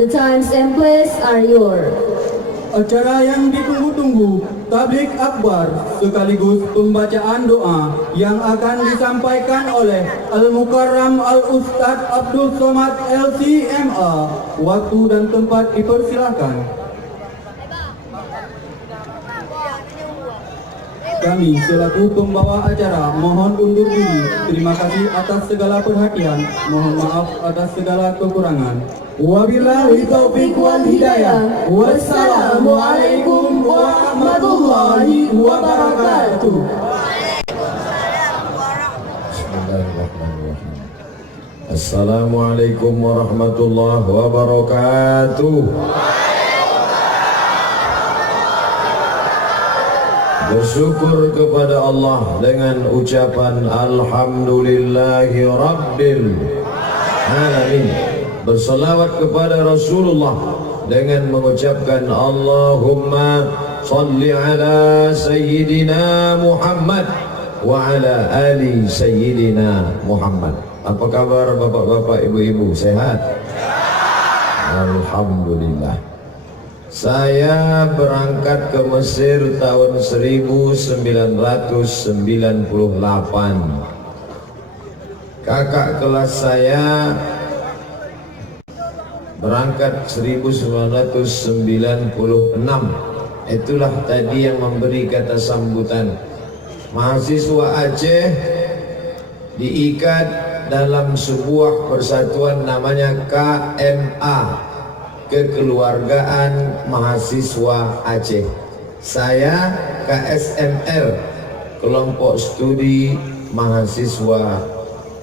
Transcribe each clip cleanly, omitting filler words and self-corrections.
The times and place are yours. Acara yang ditunggu-tunggu, tablik akbar sekaligus pembacaan doa yang akan disampaikan oleh Al-Mukarram Al-Ustadz Abdul Somad LCMA. Waktu dan tempat dipersilakan. Kami selaku pembawa acara mohon undur diri. Terima kasih atas segala perhatian. Mohon maaf atas segala kekurangan. Wabillahi taufiq wal hidayah. Wassalamualaikum warahmatullahi wabarakatuh. Bismillahirrahmanirrahim. Assalamualaikum warahmatullahi wabarakatuh. Bersyukur kepada Allah dengan ucapan Alhamdulillahi Rabbil Alamin. Bersalawat kepada Rasulullah dengan mengucapkan Allahumma salli ala Sayyidina Muhammad wa ala ali Sayyidina Muhammad. Apa kabar bapak-bapak, ibu-ibu? Sehat? Alhamdulillah. Saya berangkat ke Mesir tahun 1998. Kakak kelas saya berangkat 1996. Itulah tadi yang memberi kata sambutan. Mahasiswa Aceh diikat dalam sebuah persatuan namanya KMA, Kekeluargaan Mahasiswa Aceh. Saya KSMR, Kelompok Studi Mahasiswa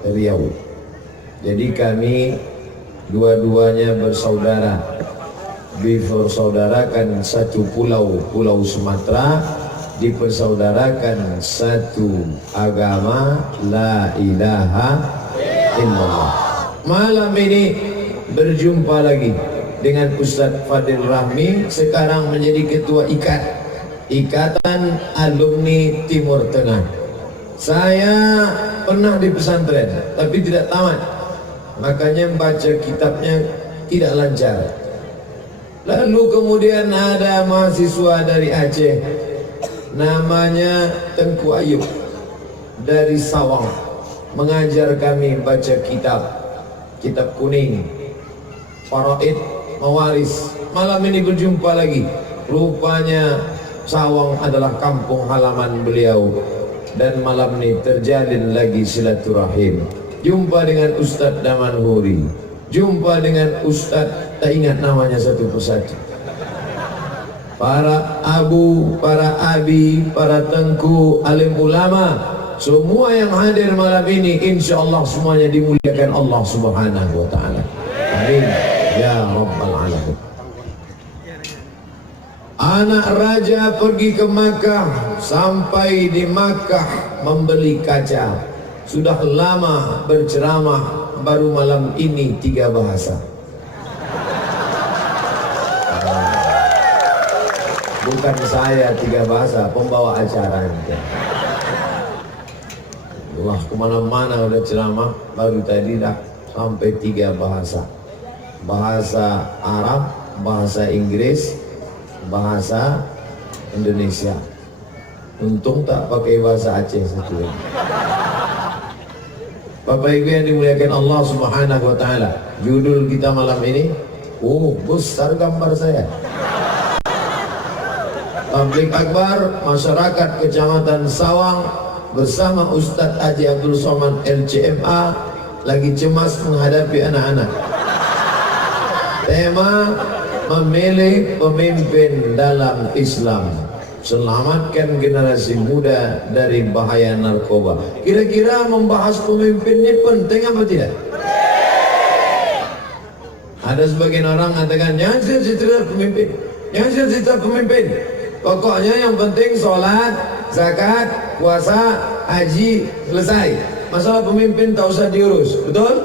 Riau. Jadi kami dua-duanya bersaudara, dipersaudarakan satu pulau, Pulau Sumatera, dipersaudarakan satu agama, la ilaha illallah. Malam ini berjumpa lagi dengan Ustadz Fadil Rahmi, sekarang menjadi ketua Ikatan Alumni Timur Tengah. Saya pernah di pesantren tapi tidak tamat, makanya baca kitabnya tidak lancar. Lalu kemudian ada mahasiswa dari Aceh namanya Tengku Ayub dari Sawang, mengajar kami baca kitab kuning, Faraid, Mawaris. Malam ini berjumpa lagi. Rupanya Sawang adalah kampung halaman beliau, dan malam ini terjalin lagi silaturahim. Jumpa dengan Ustadz Damanhuri, jumpa dengan Ustadz, tak ingat namanya satu persatu. Para abu, para abi, para tengku, alim ulama, semua yang hadir malam ini insya Allah semuanya dimuliakan Allah Subhanahu wa ta'ala. Amin ya Rabbal Alamin. Anak raja pergi ke Makkah, sampai di Makkah membeli kaca. Sudah lama berceramah, baru malam ini 3 bahasa. Bukan saya 3 bahasa, pembawa acara. Wah, kemana-mana udah ceramah, baru tadi dah sampai 3 bahasa. Bahasa Arab, bahasa Inggris, bahasa Indonesia. Untung tak pakai bahasa Aceh satu lagi. Bapak Ibu yang dimuliakan Allah Subhanahu wa ta'ala, judul kita malam ini, besar gambar saya. Tablik akbar masyarakat Kecamatan Sawang bersama Ustadz Haji Abdul Somad LCMA lagi cemas menghadapi anak-anak. Tema memilih pemimpin dalam Islam, selamatkan generasi muda dari bahaya narkoba. Kira-kira membahas pemimpin ini penting apa tidak? Ada sebagian orang mengatakan jangan cerita pemimpin, jangan cerita pemimpin. Pokoknya yang penting sholat, zakat, puasa, haji, selesai. Masalah pemimpin tak usah diurus, betul?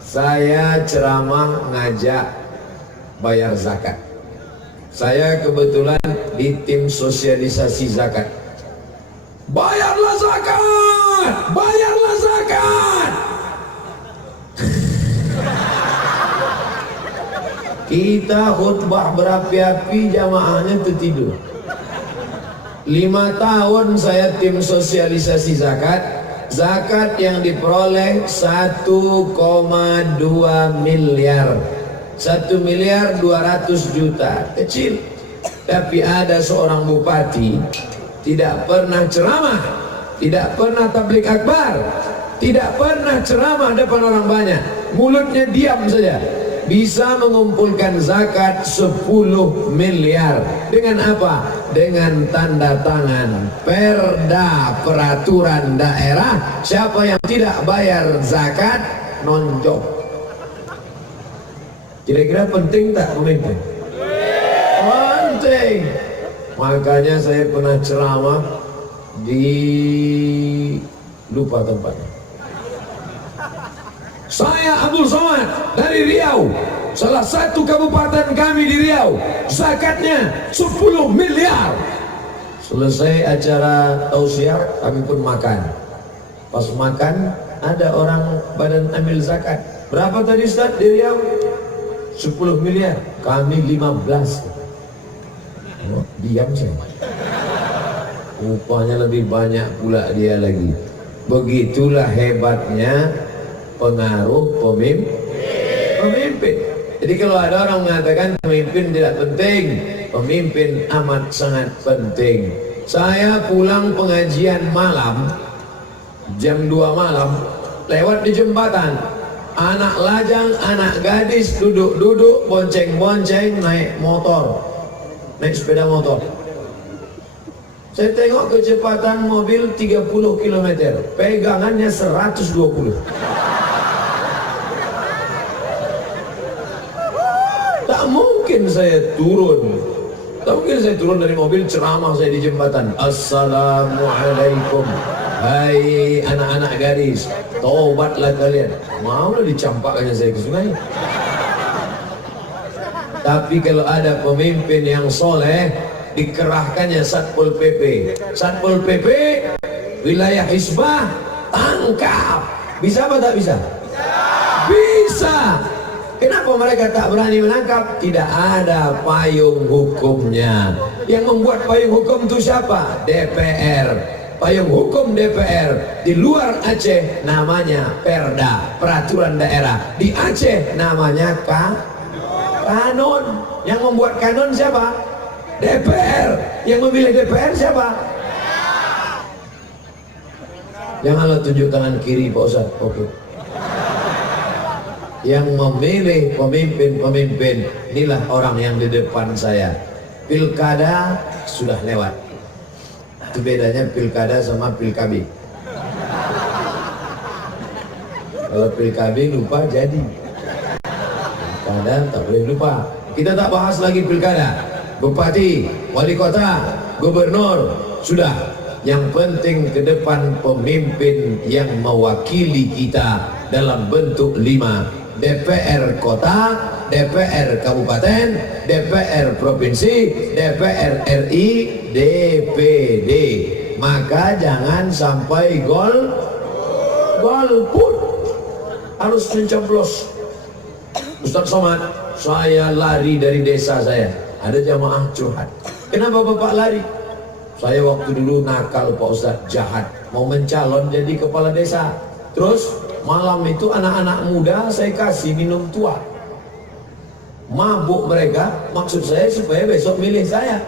Saya ceramah ngajak bayar zakat. Saya kebetulan di tim sosialisasi zakat. Bayarlah zakat, bayarlah zakat. zakat. Kita khutbah berapi-api, jamaahnya tertidur. 5 tahun saya tim sosialisasi zakat. Zakat yang diperoleh 1,2 miliar. 1.200.000.000. Kecil. Tapi ada seorang bupati tidak pernah ceramah, tidak pernah tablik akbar, tidak pernah ceramah depan orang banyak. Mulutnya diam saja. Bisa mengumpulkan zakat 10 miliar. Dengan apa? Dengan tanda tangan perda peraturan daerah. Siapa yang tidak bayar zakat nonjok. Kira-kira penting tak pemimpin? Penting. Makanya saya pernah ceramah di lupa tempatnya. Saya Abdul Somad dari Riau, salah satu kabupaten kami di Riau, zakatnya 10 miliar. Selesai acara tausiah, kami pun makan. Pas makan, ada orang badan ambil zakat. Berapa tadi Ustaz di Riau? 10 miliar, kami 15. Oh, diam saya. Rupanya lebih banyak pula dia lagi. Begitulah hebatnya pengaruh pemimpin. Jadi kalau ada orang mengatakan pemimpin tidak penting, pemimpin amat sangat penting. Saya pulang pengajian malam, jam 2 malam, lewat di jembatan. Anak lajang, anak gadis duduk-duduk, bonceng-bonceng, naik motor, naik sepeda motor. Saya tengok kecepatan mobil 30 km, pegangannya 120. Tak mungkin saya turun. Tak mungkin saya turun dari mobil, ceramah saya di jembatan. Assalamualaikum. Hai anak-anak gadis, tobatlah kalian. Maulah dicampakkannya saya ke sungai. Tapi kalau ada pemimpin yang soleh, dikerahkannya Satpol PP. Satpol PP, wilayah Hizbah, tangkap. Bisa apa tak bisa? Bisa. Kenapa mereka tak berani menangkap? Tidak ada payung hukumnya. Yang membuat payung hukum itu siapa? DPR. Payung hukum DPR di luar Aceh namanya perda, peraturan daerah. Di Aceh namanya kanon. Yang membuat kanon siapa? DPR. Yang memilih DPR siapa? Janganlah tunjuk tangan kiri Pak Ustaz. Oke. Yang memilih pemimpin-pemimpin, inilah orang yang di depan saya. Pilkada sudah lewat. Itu bedanya pilkada sama pilkabi. Kalau pilkabi lupa jadi. Pilkada tak boleh lupa. Kita tak bahas lagi pilkada. Bupati, wali kota, gubernur, sudah. Yang penting ke depan pemimpin yang mewakili kita dalam bentuk 5. DPR kota, DPR kabupaten, DPR provinsi, DPR RI, DPD. Maka jangan sampai golput. Harus mencoblos. Ustaz Somad, saya lari dari desa saya. Ada jamaah curhat. Kenapa Bapak lari? Saya waktu dulu nakal Pak Ustaz, jahat. Mau mencalon jadi kepala desa. Terus malam itu anak-anak muda saya kasih minum tua. Mabuk mereka, maksud saya supaya besok milih saya.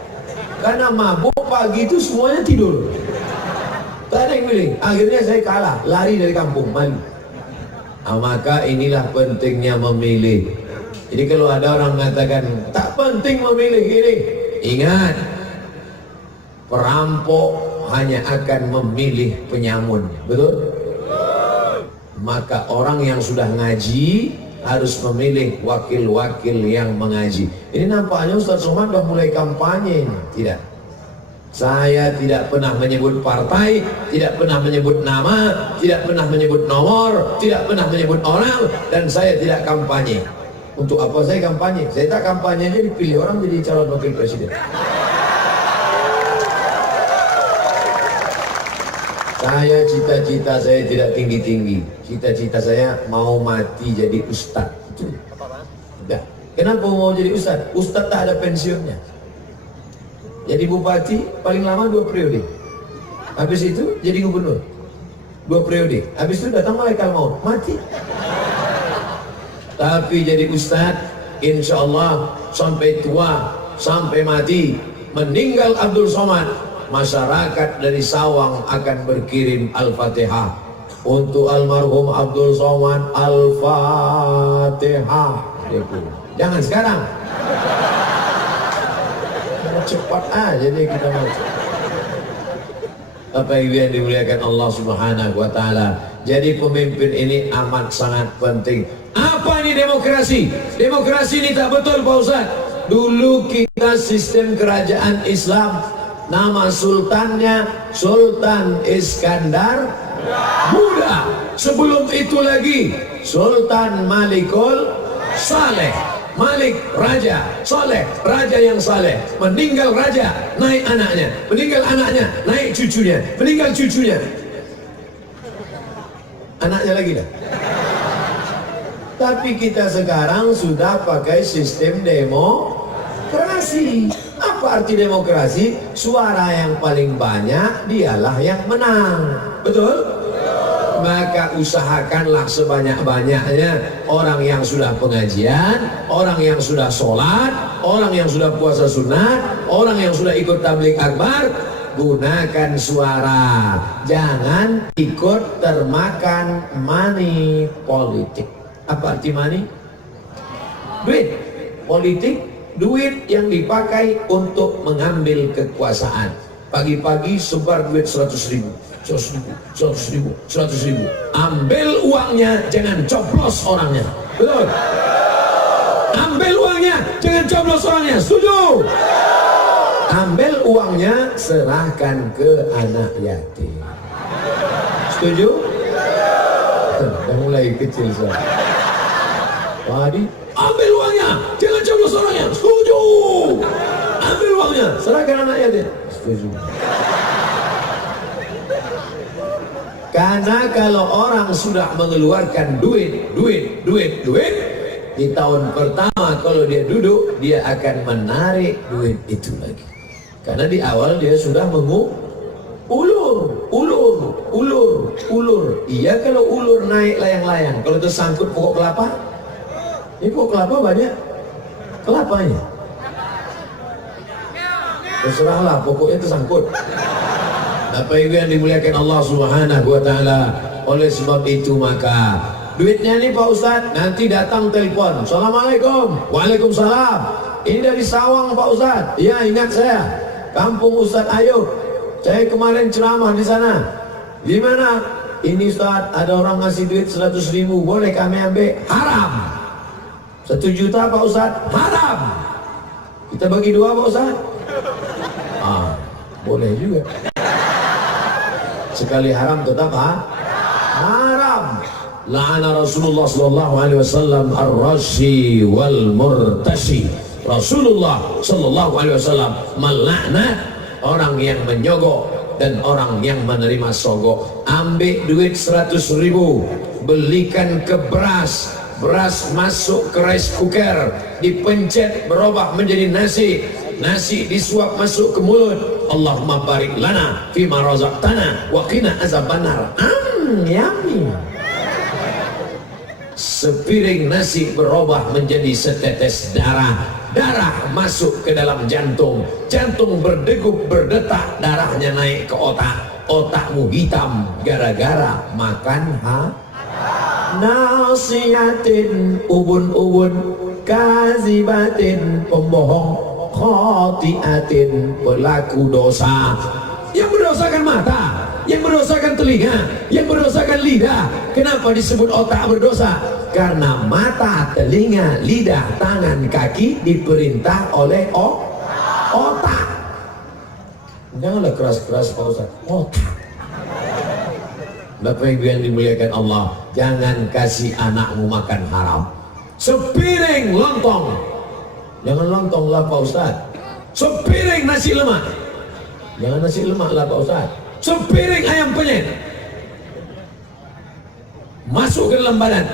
Karena mabuk pagi itu semuanya tidur. Tak ada yang milih. Akhirnya saya kalah, lari dari kampung, malu. Maka inilah pentingnya memilih. Jadi kalau ada orang mengatakan tak penting memilih ini, ingat, perampok hanya akan memilih penyamun, betul? Maka orang yang sudah ngaji harus memilih wakil-wakil yang mengaji. Ini nampaknya Ustaz Somad sudah mulai kampanye. Tidak. Saya tidak pernah menyebut partai, tidak pernah menyebut nama, tidak pernah menyebut nomor, tidak pernah menyebut orang, dan saya tidak kampanye. Untuk apa saya kampanye? Saya tak kampanye aja dipilih orang jadi calon wakil presiden. Saya cita-cita saya tidak tinggi-tinggi. Cita-cita saya mau mati jadi ustadz. Itu. Udah. Kenapa mau jadi ustadz? Ustadz tak ada pensiunnya. Jadi bupati paling lama 2 periode. Habis itu jadi gubernur 2 periode. Habis itu datang malaikat maut, mati. Tapi jadi ustadz, insya Allah sampai tua, sampai mati, meninggal Abdul Somad, masyarakat dari Sawang akan berkirim Al-Fatihah untuk almarhum Abdul Somad. Al-Fatihah. Jangan sekarang. Cepat aja deh kita baca. Apa yang dimuliakan Allah Subhanahu wa taala. Jadi pemimpin ini amat sangat penting. Apa ini demokrasi? Demokrasi ini tak betul Pak Ustaz. Dulu kita sistem kerajaan Islam, nama sultannya Sultan Iskandar Muda. Sebelum itu lagi Sultan Malikul Saleh. Malik raja Saleh, raja yang saleh. Meninggal raja, naik anaknya. Meninggal anaknya, naik cucunya. Meninggal cucunya, anaknya lagi dah. Tapi kita sekarang sudah pakai sistem demokrasi. Apa arti demokrasi? Suara yang paling banyak dialah yang menang. Betul? Maka usahakanlah sebanyak-banyaknya orang yang sudah pengajian, orang yang sudah sholat, orang yang sudah puasa sunat, orang yang sudah ikut tabligh akbar, gunakan suara. Jangan ikut termakan money politik. Apa arti money? Duit. Politik, duit yang dipakai untuk mengambil kekuasaan. Pagi-pagi sebar duit 100.000. 100.000, 100.000, 100.000. Ambil uangnya, jangan coblos orangnya. Betul? Ambil uangnya, jangan coblos orangnya. Setuju? Ambil uangnya, serahkan ke anak yatim. Setuju? Dah mulai kecil saya. Wadi, ambil uangnya, jangan coblos orangnya. Setuju? Ambil uangnya, serahkan anak yatim. Setuju? Karena kalau orang sudah mengeluarkan duit, di tahun pertama kalau dia duduk, dia akan menarik duit itu lagi. Karena di awal dia sudah ulur. Iya kalau ulur naik layang-layang, kalau tersangkut pokok kelapa, ini pokok kelapa banyak kelapanya. Terserahlah, pokoknya tersangkut. Apa yang dimuliakan Allah Subhanahu wa taala. Oleh sebab itu maka duitnya nih Pak Ustaz, nanti datang telepon. Assalamualaikum. Waalaikumsalam. Ini dari Sawang Pak Ustaz. Iya, ingat saya. Kampung Ustaz Ayub. Saya kemarin ceramah di sana. Di mana? Ini Ustaz, ada orang ngasih duit 100.000. Boleh kami ambil? Haram. 1 juta Pak Ustaz? Haram. Kita bagi 2 Pak Ustaz? Boleh juga. Sekali haram tetap haram. La'ana Rasulullah sallallahu alaihi wasallam ar-rashi wal murtashi. Rasulullah sallallahu alaihi wasallam melaknat orang yang menyogok dan orang yang menerima sogok. Ambil duit 100.000, belikan ke beras. Beras masuk ke rice cooker, dipencet berubah menjadi nasi. Nasi disuap masuk ke mulut. Allahumma barik lana fima razaqtana wa qina azabannar. Yummy. Sepiring nasi berubah menjadi setetes darah. Darah masuk ke dalam jantung. Jantung berdegup berdetak, darahnya naik ke otak. Otakmu hitam gara-gara makan nasihatin ubun-ubun, kazibatin pembohong, khati'atin pelaku dosa. Yang berdosakan mata, yang berdosakan telinga, yang berdosakan lidah. Kenapa disebut otak berdosa? Karena mata, telinga, lidah, tangan, kaki diperintah oleh otak. Janganlah keras-keras Pak Ustaz. Otak. Bapak Ibu yang dimuliakan Allah, jangan kasih anakmu makan haram. Sepiring lontong, jangan lontong lah Pak Ustaz. Sepiring nasi lemak, jangan nasi lemak lah Pak Ustaz. sepiring ayam penyet masuk ke dalam badan,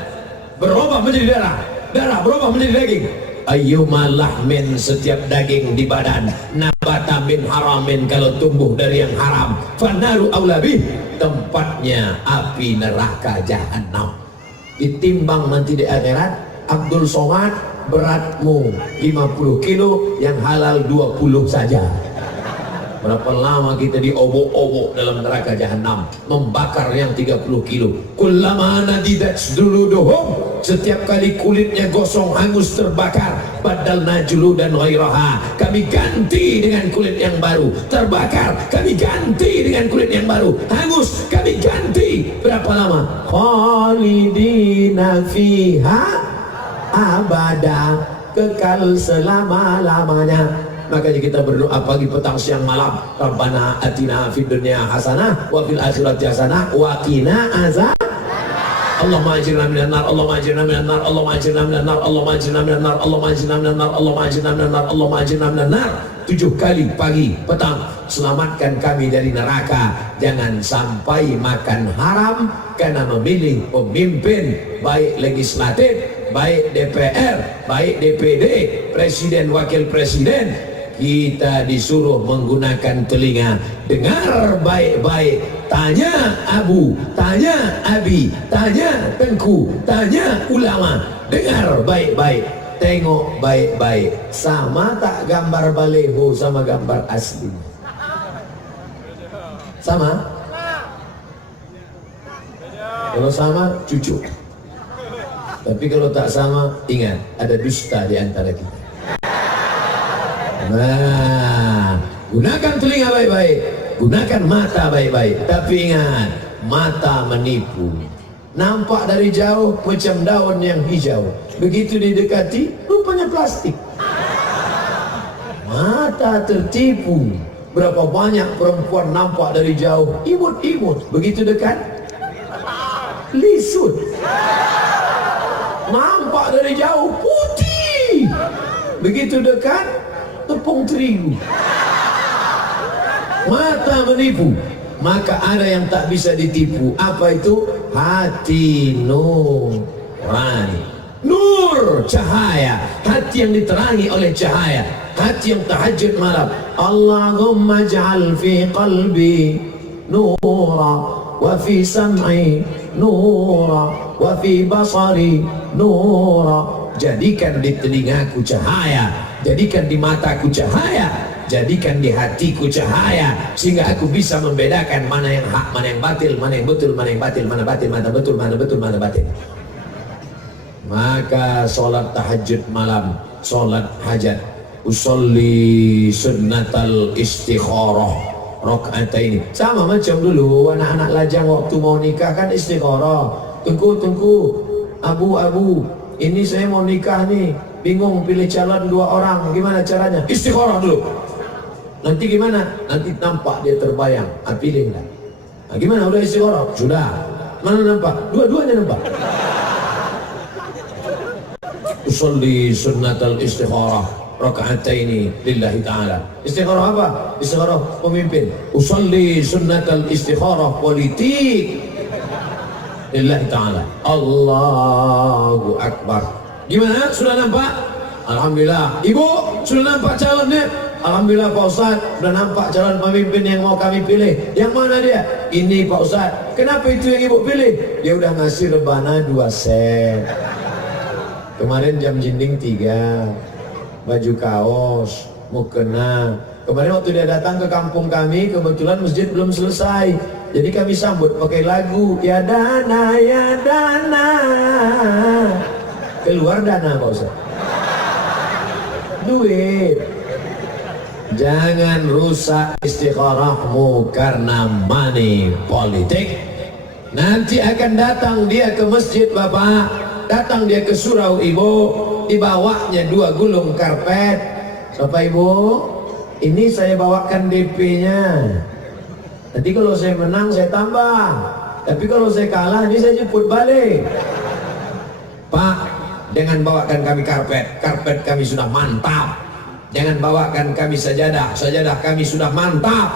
berubah menjadi darah, darah berubah menjadi daging. Ayyuma lahmin, setiap daging di badan, nabata min haramin, kalau tumbuh dari yang haram, fanaru aulabih, tempatnya api neraka jahanam. Ditimbang nanti di akhirat, Abdul Somad beratmu 50 kilo, yang halal 20 saja. Berapa lama kita diobok-obok dalam neraka jahanam, membakar yang 30 kilo. Kullama nadidat juluduhum, setiap kali kulitnya gosong, hangus, terbakar, badalna juludan ghairaha, kami ganti dengan kulit yang baru. Terbakar, kami ganti dengan kulit yang baru. Hangus, kami ganti. Berapa lama? Khalidina fiha abada, kekal selama-lamanya. Makanya kita berdoa pagi, petang, siang, malam. Rabbana atina fid dunya hasanah wa fil akhirati hasanah wa qina azab. Allahumma ajirna minan nar, Allahumma ajirna minan nar, Allahumma ajirna minan nar, Allahumma ajirna minan nar, Allahumma ajirna minan nar, Allahumma ajirna minan nar, Allahumma ajirna minan nar. 7 kali pagi, petang. Selamatkan kami dari neraka. Jangan sampai makan haram karena memilih pemimpin, baik legislatif, baik DPR, baik DPD, presiden, wakil presiden. Kita disuruh menggunakan telinga, dengar baik-baik, tanya Abu, tanya Abi, tanya Tengku, tanya ulama, dengar baik-baik, tengok baik-baik. Sama tak gambar baleho sama gambar asli? Sama? Kalau sama, cucu. Tapi kalau tak sama, ingat, ada dusta di antara kita. Nah, gunakan telinga baik-baik, gunakan mata baik-baik. Tapi ingat, mata menipu. Nampak dari jauh macam daun yang hijau, begitu didekati, rupanya plastik. Mata tertipu. Berapa banyak perempuan nampak dari jauh imut-imut, begitu dekat lisut. Nampak dari jauh putih, begitu dekat tepung terigu. Mata menipu. Maka ada yang tak bisa ditipu. Apa itu? Hati nurani. Nur, cahaya. Hati yang diterangi oleh cahaya. Hati yang tahajud malam. Allahumma ja'al fi qalbi nura, wa fi sam'i nura, wa fi basari nura. Jadikan di telingaku cahaya, jadikan di mataku cahaya, jadikan di hatiku cahaya, sehingga aku bisa membedakan mana yang hak, mana yang batil, mana yang betul, mana yang batil, mana batil, mana betul, mana betul, mana batil. Maka sholat tahajud malam, sholat hajat, usolli sunnatal istikharah rakaataini. Sama macam dulu anak-anak lajang waktu mau nikah kan istikharah. Tunggu, abu, ini saya mau nikah nih, bingung pilih calon 2 orang, gimana caranya? Istikharah dulu. Nanti gimana? Nanti nampak dia terbayang, pilih lah. Nah, gimana? Udah istikharah? Sudah. Mana nampak? Dua-duanya nampak. Usolli sunnatal istikharah rakaataini lillahi ta'ala. Istikharah apa? Istikharah pemimpin. Usolli sunnatal istikharah politik lillahi ta'ala. Allahu Akbar. Gimana? Sudah nampak? Alhamdulillah. Ibu, sudah nampak calonnya? Alhamdulillah Pak Ustaz, sudah nampak calon pemimpin yang mau kami pilih. Yang mana dia? Ini Pak Ustaz. Kenapa itu yang ibu pilih? Dia udah ngasih rebana 2 set. Kemarin jam jinding 3, baju kaos, mukena. Kemarin waktu dia datang ke kampung kami, kebetulan masjid belum selesai. Jadi kami sambut pakai lagu Ya Dana, Ya Dana. Keluar dana Pak Ustaz. Duit. Jangan rusak istikharahmu karena money politik. Nanti akan datang dia ke masjid Bapak, datang dia ke surau Ibu, dibawanya 2 gulung karpet. Bapak Ibu, ini saya bawakan DP-nya. Nanti kalau saya menang saya tambah, tapi kalau saya kalah ini saya jemput balik. Pak, jangan bawakan kami karpet, karpet kami sudah mantap. Jangan bawakan kami sajadah, sajadah kami sudah mantap.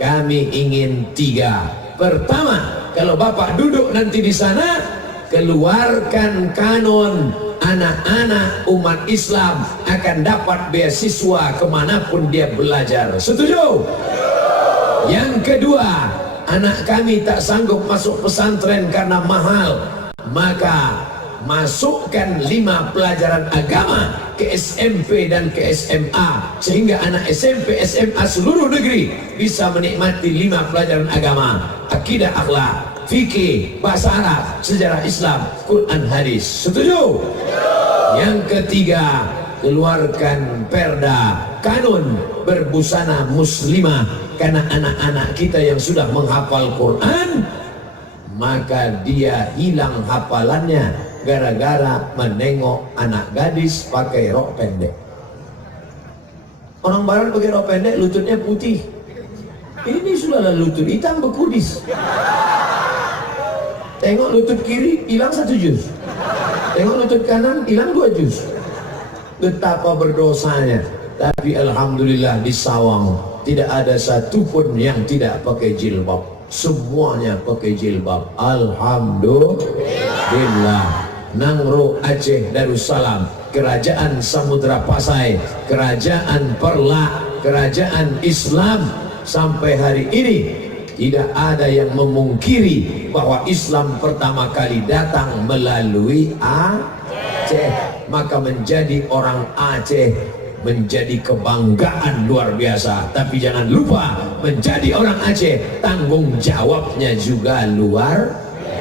kami ingin 3. Pertama, kalau Bapak duduk nanti di sana, keluarkan kanon anak-anak umat Islam akan dapat beasiswa kemanapun dia belajar. Setuju? Yang kedua, anak kami tak sanggup masuk pesantren karena mahal, maka masukkan 5 pelajaran agama ke SMP dan ke SMA, sehingga anak SMP, SMA seluruh negeri bisa menikmati 5 pelajaran agama: akidah, akhlak, fikih, bahasa Arab, sejarah Islam, Quran, hadis. Setuju? Yang ketiga, keluarkan perda kanun berbusana muslimah, karena anak-anak kita yang sudah menghafal Quran, maka dia hilang hafalannya gara-gara menengok anak gadis pakai rok pendek. Orang barat pakai rok pendek, lututnya putih. Ini sudahlah lutut hitam berkudis. Tengok lutut kiri, hilang 1 juz. Tengok lutut kanan, hilang 2 juz. Betapa berdosanya. Tapi alhamdulillah di Sawang tidak ada satupun yang tidak pakai jilbab. Semuanya pakai jilbab. Alhamdulillah. Nangro Aceh Darussalam, Kerajaan Samudra Pasai, Kerajaan Perlak, Kerajaan Islam, sampai hari ini tidak ada yang memungkiri bahwa Islam pertama kali datang melalui Aceh. Maka menjadi orang Aceh menjadi kebanggaan luar biasa. Tapi jangan lupa, menjadi orang Aceh tanggung jawabnya juga luar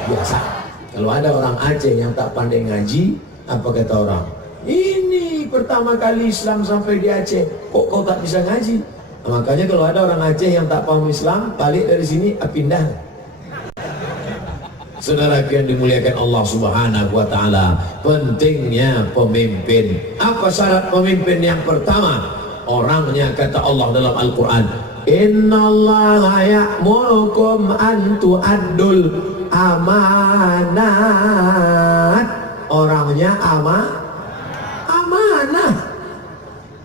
biasa. Kalau ada orang Aceh yang tak pandai ngaji, apa kata orang? Ini pertama kali Islam sampai di Aceh, kok kau tak bisa ngaji? Nah, makanya kalau ada orang Aceh yang tak paham Islam, balik dari sini, pindah. Saudara yang dimuliakan Allah Subhanahu wa Ta'ala, pentingnya pemimpin. Apa syarat pemimpin? Yang pertama, orangnya, kata Allah dalam Al-Quran, innallaha ya'murukum an tu'addul amanat. Orangnya amanah.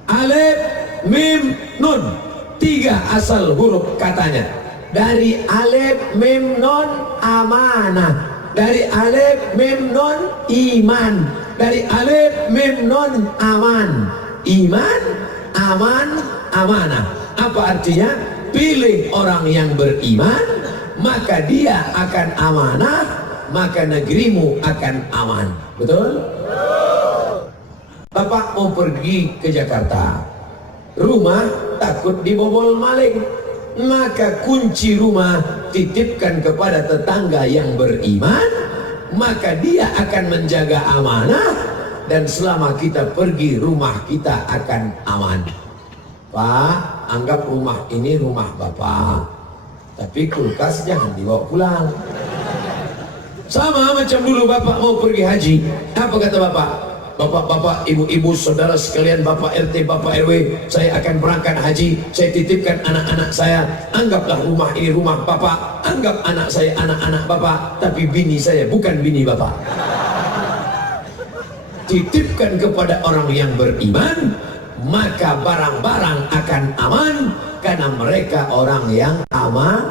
Alif, mim, nun, 3 asal huruf katanya. Dari alif, mim, nun, amanah. Dari alif, mim, nun, iman. Dari alif, mim, nun, aman. Iman, aman, amanah. Apa artinya? Pilih orang yang beriman, maka dia akan amanah, maka negerimu akan aman. Betul? Bapak mau pergi ke Jakarta, rumah takut dibobol maling, maka kunci rumah titipkan kepada tetangga yang beriman, maka dia akan menjaga amanah, dan selama kita pergi rumah kita akan aman. Pak, anggap rumah ini rumah Bapak, tapi kulkas jangan dibawa pulang. Sama macam dulu Bapak mau pergi haji. Apa kata Bapak? Bapak-bapak, ibu-ibu, saudara sekalian, Bapak RT, Bapak RW, saya akan berangkat haji. Saya titipkan anak-anak saya. Anggaplah rumah ini rumah Bapak. Anggap anak saya anak-anak Bapak, tapi bini saya bukan bini Bapak. Titipkan kepada orang yang beriman, maka barang-barang akan aman, karena mereka orang yang amanah.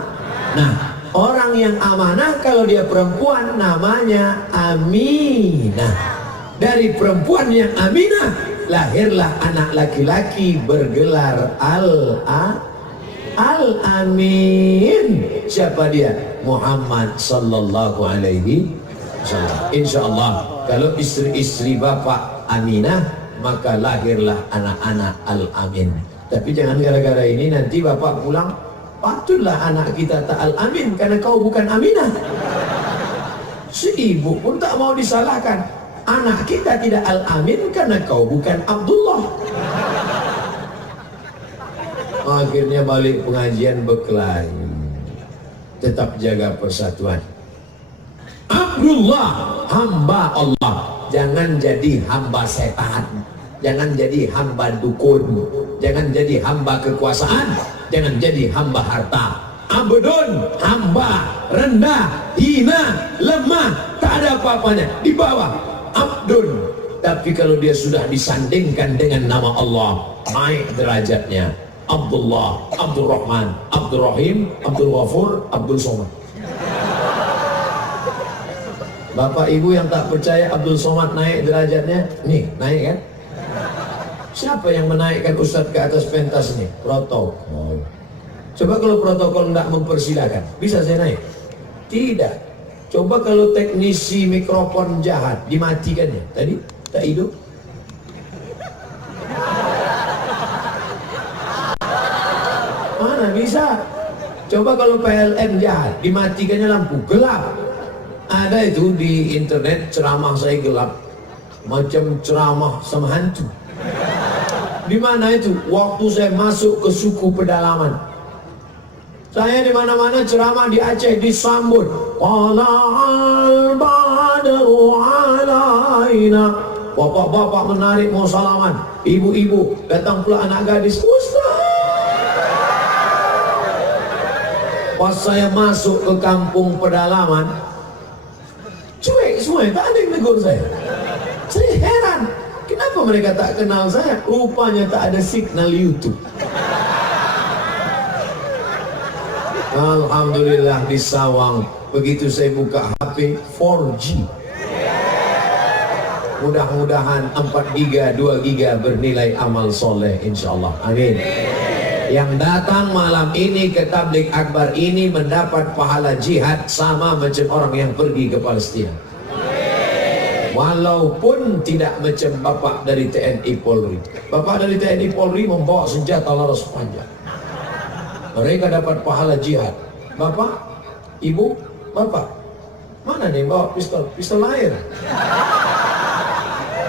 Nah, orang yang amanah kalau dia perempuan namanya Aminah. Dari perempuan yang Aminah lahirlah anak laki-laki bergelar Al-Amin. Siapa dia? Muhammad sallallahu alaihi wasallam. Insyaallah kalau istri-istri Bapak Aminah, maka lahirlah anak-anak Al-Amin. Tapi jangan gara-gara ini nanti Bapak pulang, patutlah anak kita tak Al-Amin karena kau bukan Aminah. Si ibu pun tak mau disalahkan. Anak kita tidak Al-Amin karena kau bukan Abdullah. Akhirnya balik pengajian berkelahi. Tetap jaga persatuan. Abdullah, hamba Allah. Jangan jadi hamba setan. Jangan jadi hamba dukun. Jangan jadi hamba kekuasaan. Jangan jadi hamba harta. Abdun, hamba, rendah, hina, lemah, tak ada apa-apanya, di bawah. Abdun. Tapi kalau dia sudah disandingkan dengan nama Allah, naik derajatnya. Abdullah, Abdurrahman, Abdurrahim, Abdul Ghafur, Abdul Somad. Bapak ibu yang tak percaya Abdul Somad naik derajatnya, nih naik kan? Siapa yang menaikkan Ustadz ke atas pentas ini? Protokol. Coba kalau protokol tidak mempersilahkan, bisa saya naik? Tidak. Coba kalau teknisi mikrofon jahat dimatikannya, tadi tak hidup. Mana bisa? Coba kalau PLN jahat dimatikannya lampu gelap. Ada itu di internet ceramah saya gelap, macam ceramah sama hantu. Di mana itu? Waktu saya masuk ke suku pedalaman. Saya di mana-mana ceramah di Aceh disambut. Qala'al badru alaina. Bapak-bapak menarik mau salaman. Ibu-ibu datang pula anak gadis. Ustaz. Pas saya masuk ke kampung pedalaman, cuek semua, tak ada yang negur saya. Saya heran, kenapa mereka tak kenal saya? Rupanya tak ada signal YouTube. Alhamdulillah di Sawang, begitu saya buka HP 4G. Mudah-mudahan 4 giga, 2 giga bernilai amal soleh insyaallah. Amin. Yang datang malam ini ke tablik akbar ini mendapat pahala jihad sama macam orang yang pergi ke Palestina. Walaupun tidak macam bapak dari TNI Polri. Bapak dari TNI Polri membawa senjata laras panjang. Mereka dapat pahala jihad. Bapak, ibu, bapak, mana nih bawa pistol? Pistol air.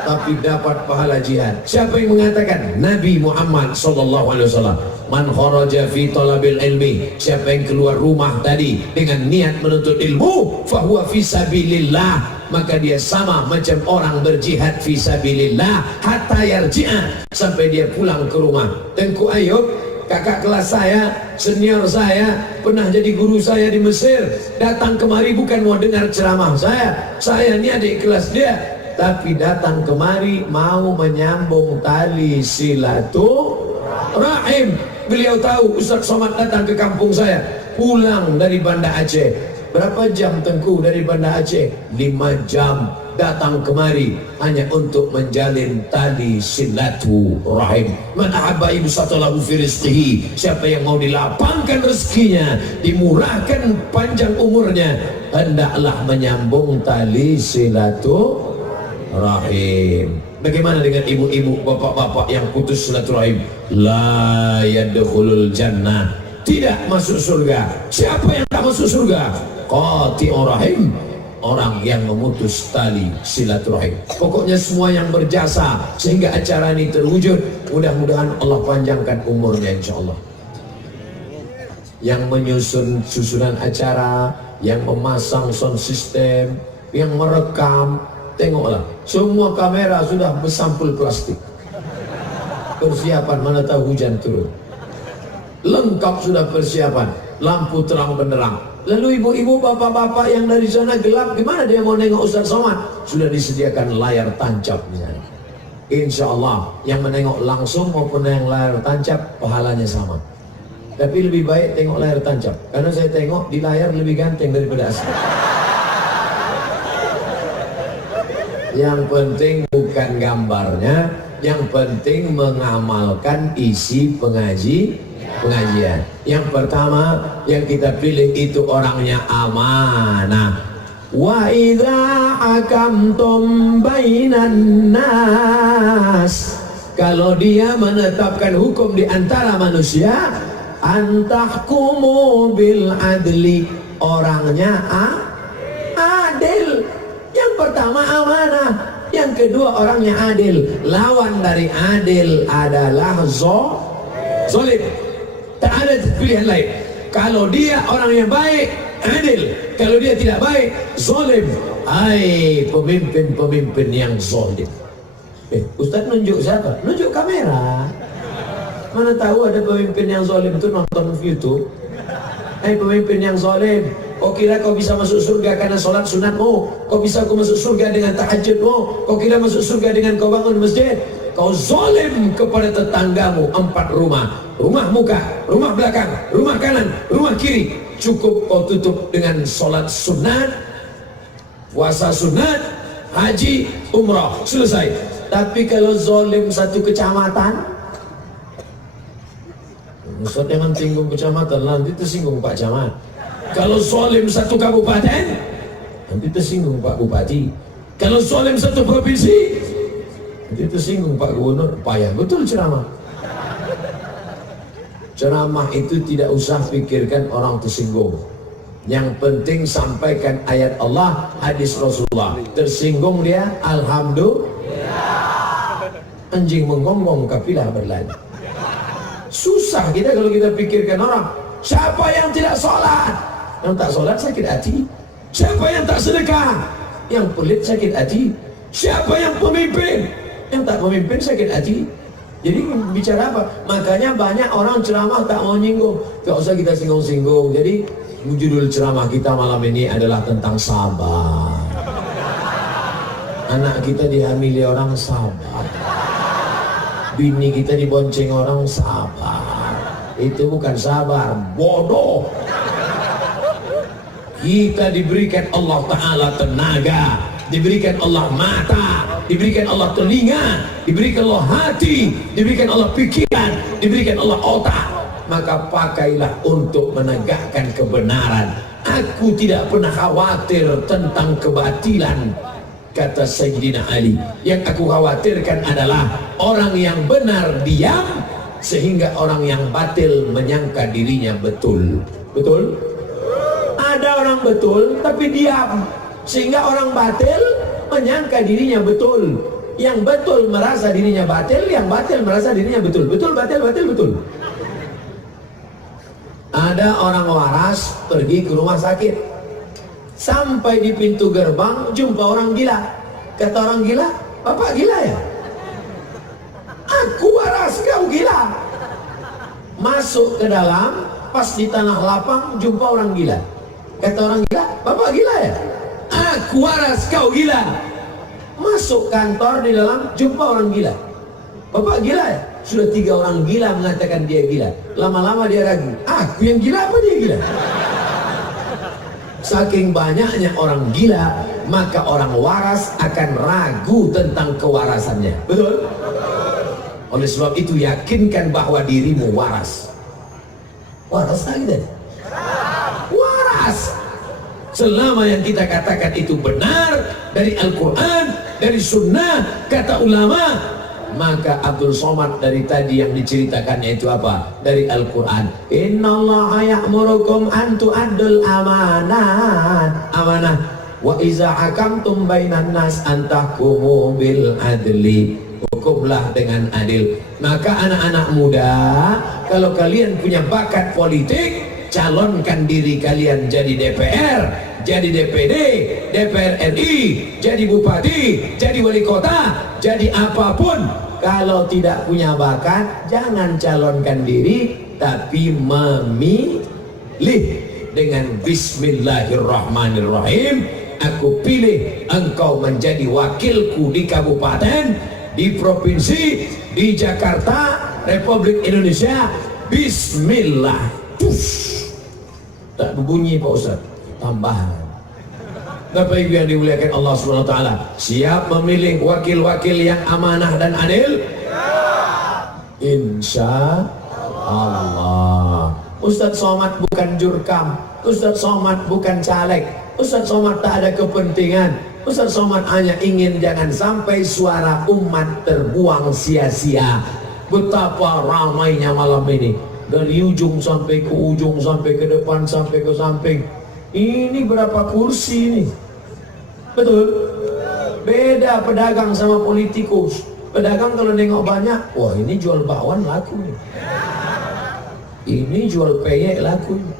Tapi dapat pahala jihad. Siapa yang mengatakan? Nabi Muhammad SAW. Man kharaja fi talabil ilmi. Siapa yang keluar rumah tadi dengan niat menuntut ilmu, fahuwa fi sabilillah, maka dia sama macam orang berjihad fi sabilillah hatta yarji'a, sampai dia pulang ke rumah. Tengku Ayub, kakak kelas saya, senior saya, pernah jadi guru saya di Mesir, datang kemari bukan mau dengar ceramah saya ini adik kelas dia, tapi datang kemari mau menyambung tali silaturahim. Beliau tahu Ustaz Somad datang ke kampung saya, pulang dari Banda Aceh. Berapa jam Tengku dari Banda Aceh? 5 jam datang kemari hanya untuk menjalin tali silaturahim. Man ahabba ibsatalahu fi rizqihi, siapa yang mau dilapangkan rezekinya, dimurahkan panjang umurnya, hendaklah menyambung tali silaturahim. Bagaimana dengan ibu-ibu, bapak-bapak yang putus silaturahim? La yadkhulul jannah, tidak masuk surga. Siapa yang tak masuk surga? Qati'ur rahim, orang yang memutus tali silaturahim. Pokoknya semua yang berjasa sehingga acara ini terwujud, mudah-mudahan Allah panjangkan umurnya insyaallah. Yang menyusun susunan acara, yang memasang sound system, yang merekam, tengoklah, semua kamera sudah bersampul plastik. Persiapan, mana tahu hujan turun. Lengkap sudah persiapan, lampu terang benderang. Lalu ibu-ibu, bapak-bapak yang dari sana gelap, gimana dia mau nengok Ustaz Somad? Sudah disediakan layar tancap misalnya. Insya Allah yang menengok langsung maupun yang layar tancap pahalanya sama. Tapi lebih baik tengok layar tancap, karena saya tengok di layar lebih ganteng daripada asli. Yang penting bukan gambarnya, yang penting mengamalkan isi pengajian. Yang pertama yang kita pilih itu orangnya amanah. Wa idza hakamtum bainan nas, kalau dia menetapkan hukum di antara manusia, antahkumu bil adli, orangnya adil. Yang pertama amanah, yang kedua orangnya adil. Lawan dari adil adalah zolim. Tak ada pilihan lain. Kalau dia orang yang baik, adil. Kalau dia tidak baik, zolim. Hai pemimpin-pemimpin yang zolim. Ustaz nunjuk siapa? Nunjuk kamera. Mana tahu ada pemimpin yang zolim itu nonton YouTube. Hai pemimpin yang zolim, kau kira kau bisa masuk surga karena sholat sunatmu? Kau bisa kau masuk surga dengan tahajudmu? Kau kira masuk surga dengan kau bangun masjid? kau zalim kepada tetanggamu 4 rumah, rumah muka, rumah belakang, rumah kanan, rumah kiri, cukup kau tutup dengan sholat sunat, puasa sunat, haji, umrah, selesai. Tapi kalau zalim 1 kecamatan, Ustaz jangan singgung kecamatan, nanti tersinggung Pak Camat. Kalau zalim 1 kabupaten, nanti tersinggung Pak Bupati. Kalau zalim 1 provinsi, nanti tersinggung Pak Gubernur. Payah betul ceramah. Ceramah itu tidak usah pikirkan orang tersinggung. Yang penting sampaikan ayat Allah, hadis Rasulullah. Tersinggung dia, alhamdulillah. Anjing menggonggong, kafilah berlari. Susah kita kalau kita pikirkan orang. Siapa yang tidak sholat? Yang tak sholat sakit hati. Siapa yang tak sedekah? Yang pelit sakit hati. Siapa yang pemimpin? Yang tak pemimpin sakit hati. Jadi bicara apa? Makanya banyak orang ceramah tak mau nyinggung. Tak usah kita singgung-singgung. Jadi judul ceramah kita malam ini adalah tentang sabar. Anak kita dihamili orang, sabar. Bini kita dibonceng orang, sabar. Itu bukan sabar, bodoh. Kita diberikan Allah Ta'ala tenaga, diberikan Allah mata, diberikan Allah telinga, diberikan Allah hati, diberikan Allah pikiran, diberikan Allah otak. Maka pakailah untuk menegakkan kebenaran. Aku tidak pernah khawatir tentang kebatilan, kata Sayyidina Ali. Yang aku khawatirkan adalah orang yang benar diam, sehingga orang yang batil menyangka dirinya betul. Betul? Ada orang betul tapi diam, sehingga orang batil menyangka dirinya betul. Yang betul merasa dirinya batil, yang batil merasa dirinya betul. Betul, batil, batil, betul. Ada orang waras pergi ke rumah sakit. Sampai di pintu gerbang jumpa orang gila. Kata orang gila, "Bapak gila ya?" "Aku waras, kau gila." Masuk ke dalam, pas di tanah lapang jumpa orang gila. Kata orang gila, "Bapak gila ya?" "Aku waras, kau gila." Masuk kantor, di dalam jumpa orang gila. "Bapak gila ya?" Sudah 3 orang gila mengatakan dia gila. Lama-lama dia ragu, aku yang gila apa dia gila? Saking banyaknya orang gila, maka orang waras akan ragu tentang kewarasannya. Betul? Oleh sebab itu yakinkan bahwa dirimu waras. Waras tak kita? Waras. Selama yang kita katakan itu benar dari Al-Quran, dari Sunnah, kata ulama, maka Abdul Somad dari tadi yang diceritakannya itu apa? Dari Al-Quran. Innallaha ya'murukum an tu'addul amanat. Amanah. Wa iza hakamtum bainan nas an tahkumu bil adli. Hukumlah dengan adil. Maka anak-anak muda, kalau kalian punya bakat politik, calonkan diri kalian jadi DPR, jadi DPD, DPR RI, jadi bupati, jadi wali kota, jadi apapun. Kalau tidak punya bakat, jangan calonkan diri, tapi memilih dengan Bismillahirrahmanirrahim. Aku pilih engkau menjadi wakilku di kabupaten, di provinsi, di Jakarta, Republik Indonesia. Bismillah. Tak berbunyi Pak Ustaz, tambahan. Bapak Ibu yang dimuliakan Allah SWT, siap memilih wakil-wakil yang amanah dan adil? Insya Allah. Ustaz Somad bukan jurkam, Ustaz Somad bukan caleg, Ustaz Somad tak ada kepentingan. Ustaz Somad hanya ingin jangan sampai suara umat terbuang sia-sia. Betapa ramainya malam ini, dari ujung sampai ke ujung, sampai ke depan, sampai ke samping. Ini berapa kursi ini? Betul? Beda pedagang sama politikus. Pedagang kalau nengok banyak, wah ini jual bakwan laku nih. Ini jual peyek laku nih.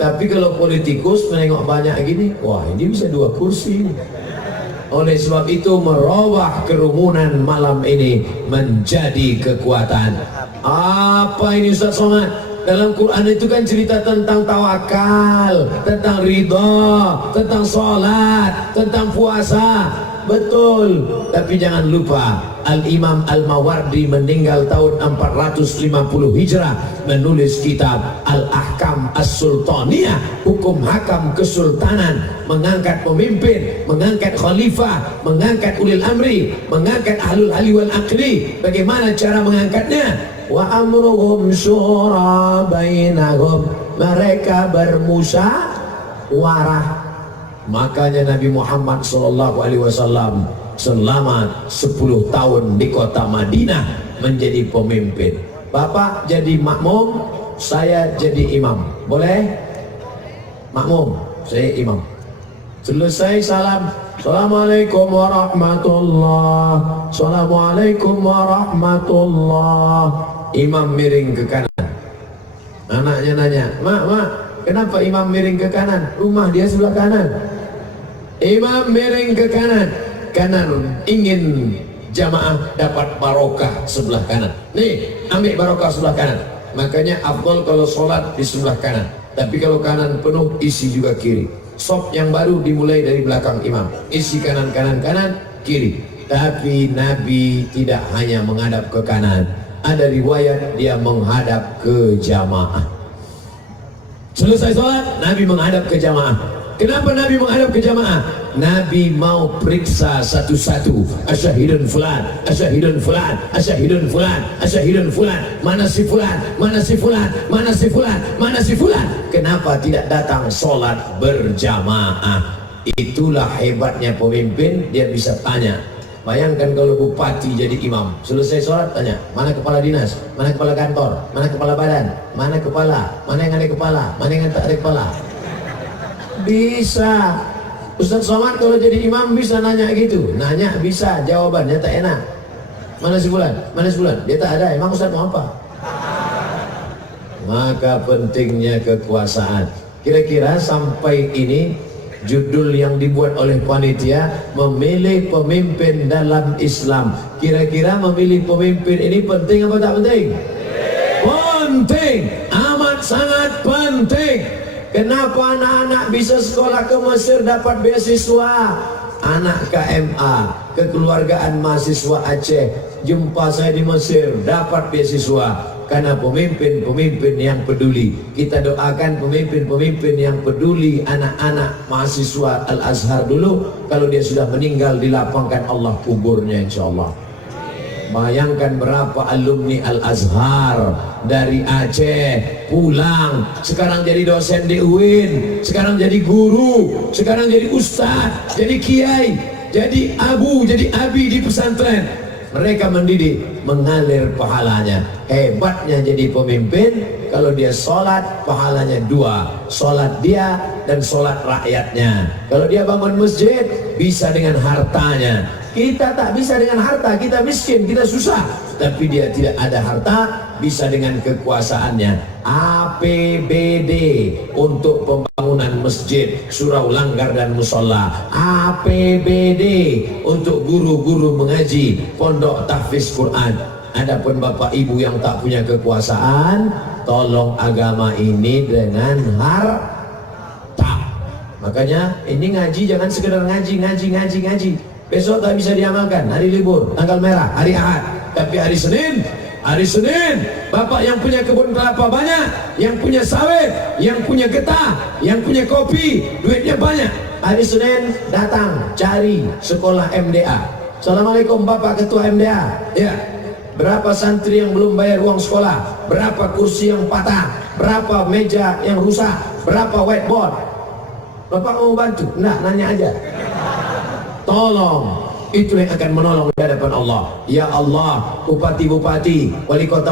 Tapi kalau politikus menengok banyak gini, wah ini bisa 2 kursi nih. Oleh sebab itu merubah kerumunan malam ini menjadi kekuatan. Apa ini Ustaz Somad? Dalam Quran itu kan cerita tentang tawakal, tentang ridha, tentang sholat, tentang puasa. betul. Tapi jangan lupa Al-Imam Al-Mawardi meninggal tahun 450 Hijrah, menulis kitab Al-Ahkam As-Sultaniyah, hukum hakam kesultanan, mengangkat pemimpin, mengangkat khalifah, mengangkat ulil amri, mengangkat ahlul hali wal aqli. Bagaimana cara mengangkatnya? Wa amruhum syura bainahum, mereka bermusyawarah. Makanya Nabi Muhammad SAW selama 10 tahun di kota Madinah menjadi pemimpin. Bapak jadi makmum, saya jadi imam. Boleh? Makmum, saya imam. Selesai salam, Assalamualaikum warahmatullah, Assalamualaikum warahmatullah. Imam miring ke kanan. Anaknya nanya, mak, kenapa imam miring ke kanan? Rumah dia sebelah kanan. Imam miring ke kanan, ingin jamaah dapat barokah sebelah kanan. Nih, ambil barokah sebelah kanan. Makanya afdal kalau sholat di sebelah kanan. Tapi kalau kanan penuh, isi juga kiri. Sop yang baru dimulai dari belakang imam, isi kanan, kiri. Tapi Nabi tidak hanya menghadap ke kanan. Ada riwayat dia menghadap ke jamaah. Selesai sholat, Nabi menghadap ke jamaah. Kenapa Nabi menghadap ke jamaah? Nabi mau periksa satu-satu. Asyahidun fulan, asyahidun fulan, asyahidun fulan, asyahidun fulan. Mana si fulan, mana si fulan, mana si fulan, mana si fulan. Kenapa tidak datang sholat berjamaah? Itulah hebatnya pemimpin, dia bisa tanya. Bayangkan kalau bupati jadi imam, selesai sholat tanya, mana kepala dinas, mana kepala kantor, mana kepala badan, mana kepala, mana yang ada kepala, mana yang tak ada kepala. Bisa. Ustaz Somad kalau jadi imam bisa nanya gitu. Nanya bisa, jawabannya tak enak. Mana si bulan? Mana si bulan? Dia tak ada. Emang Ustaz mau apa? Maka pentingnya kekuasaan. Kira-kira sampai ini judul yang dibuat oleh panitia, memilih pemimpin dalam Islam. Kira-kira memilih pemimpin ini penting apa tak penting? Penting, amat sangat penting. Kenapa anak-anak bisa sekolah ke Mesir dapat beasiswa? Anak KMA, kekeluargaan mahasiswa Aceh, jumpa saya di Mesir, dapat beasiswa. Karena pemimpin-pemimpin yang peduli. Kita doakan pemimpin-pemimpin yang peduli anak-anak mahasiswa Al-Azhar dulu. Kalau dia sudah meninggal, dilapangkan Allah kuburnya insyaAllah. Bayangkan berapa alumni Al-Azhar dari Aceh pulang, sekarang jadi dosen di UIN, sekarang jadi guru, sekarang jadi ustadz, jadi kiai, jadi abu, jadi abi di pesantren. Mereka mendidik, mengalir pahalanya. Hebatnya jadi pemimpin, kalau dia sholat pahalanya dua, sholat dia dan sholat rakyatnya. Kalau dia bangun masjid, bisa dengan hartanya. Kita tak bisa dengan harta, kita miskin, kita susah. Tapi dia tidak ada harta, bisa dengan kekuasaannya. APBD untuk pembangunan masjid, surau langgar dan musola. APBD untuk guru-guru mengaji, pondok tahfiz Quran. Adapun bapak ibu yang tak punya kekuasaan, tolong agama ini dengan harta. Makanya ini ngaji jangan sekedar ngaji. Besok tak bisa diamalkan, hari libur, tanggal merah, hari Ahad. Tapi hari Senin, bapak yang punya kebun kelapa banyak, yang punya sawit, yang punya getah, yang punya kopi, duitnya banyak. Hari Senin datang cari sekolah MDA. Assalamualaikum Bapak Ketua MDA. Ya. Berapa santri yang belum bayar uang sekolah? Berapa kursi yang patah? Berapa meja yang rusak? Berapa whiteboard? Bapak mau bantu? Enggak, nanya aja. Tolong, itu yang akan menolong di hadapan Allah. Ya Allah, bupati-bupati, wali kota,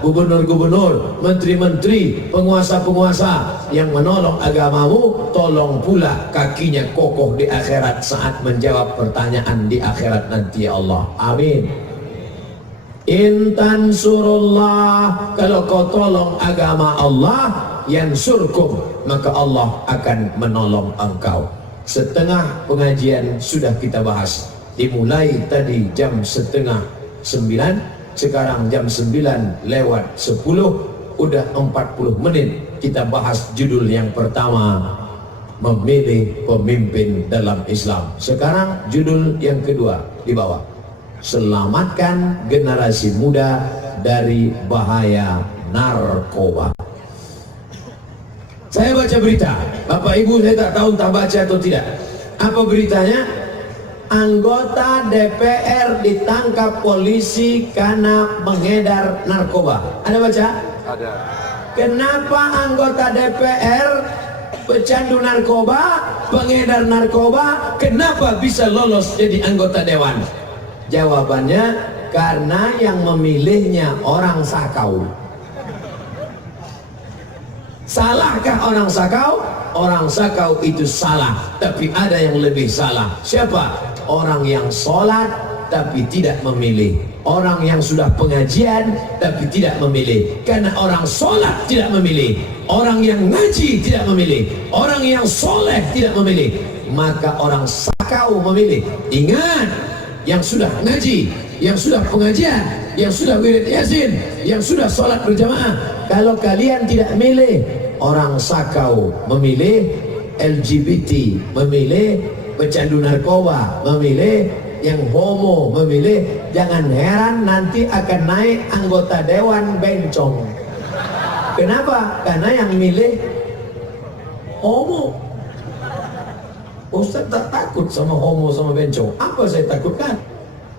gubernur-gubernur, menteri-menteri, penguasa-penguasa yang menolong agamamu, tolong pula kakinya kokoh di akhirat saat menjawab pertanyaan di akhirat nanti ya Allah. Amin. Intan surullah, kalau kau tolong agama Allah, yansurkum, maka Allah akan menolong engkau. Setengah pengajian sudah kita bahas. Dimulai tadi jam 8:30, sekarang jam 9:10, udah 40 menit kita bahas judul yang pertama, memilih pemimpin dalam Islam. Sekarang judul yang kedua di bawah, selamatkan generasi muda dari bahaya narkoba. Saya baca berita, Bapak Ibu, saya tak tahu entah baca atau tidak. Apa beritanya? Anggota DPR ditangkap polisi karena mengedar narkoba. Ada baca? Ada. Kenapa anggota DPR pecandu narkoba, pengedar narkoba, kenapa bisa lolos jadi anggota dewan? Jawabannya, karena yang memilihnya orang sakau. Salahkah orang sakau? Orang sakau itu salah, tapi ada yang lebih salah. Siapa? Orang yang sholat tapi tidak memilih. Orang yang sudah pengajian tapi tidak memilih. Karena orang sholat tidak memilih, orang yang ngaji tidak memilih, orang yang soleh tidak memilih, maka orang sakau memilih. Ingat, yang sudah ngaji, yang sudah pengajian, yang sudah wirid yasin, yang sudah sholat berjamaah, kalau kalian tidak milih, orang sakau memilih, LGBT memilih, pecandu narkoba memilih, yang homo memilih. Jangan heran nanti akan naik anggota dewan bencong. Kenapa? Karena yang milih homo. Ustaz tak takut sama homo sama bencong. Apa saya takutkan?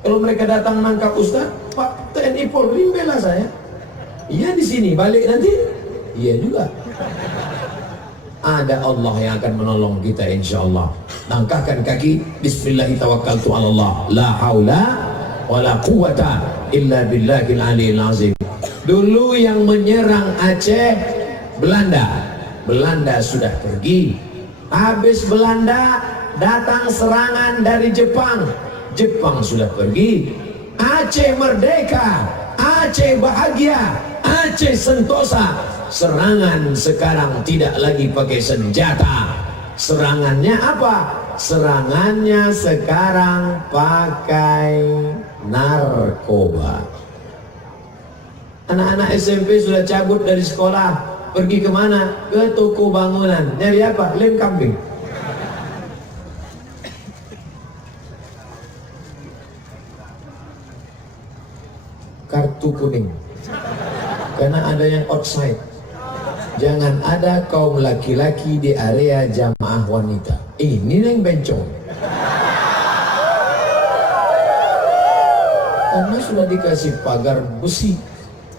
Kalau mereka datang nangkap Ustaz, Pak TNI Polri bela saya. Iya di sini, balik nanti iya juga. Ada Allah yang akan menolong kita insyaallah. Langkahkan kaki, bismillahirrahmanirrahim, la haula wala quwata illa billahil aliyil azim. Dulu yang menyerang Aceh Belanda. Belanda sudah pergi. Habis Belanda datang serangan dari Jepang. Jepang sudah pergi. Aceh merdeka, Aceh bahagia, Aceh sentosa. Serangan sekarang tidak lagi pakai senjata. Serangannya apa? Serangannya sekarang pakai narkoba. Anak-anak SMP sudah cabut dari sekolah, pergi kemana? Ke toko bangunan. Nyari apa? Lem kambing. Kartu kuning. Karena ada yang outside. Jangan ada kaum laki-laki di area jamaah wanita. Ini yang bencong. Karena sudah dikasih pagar besi.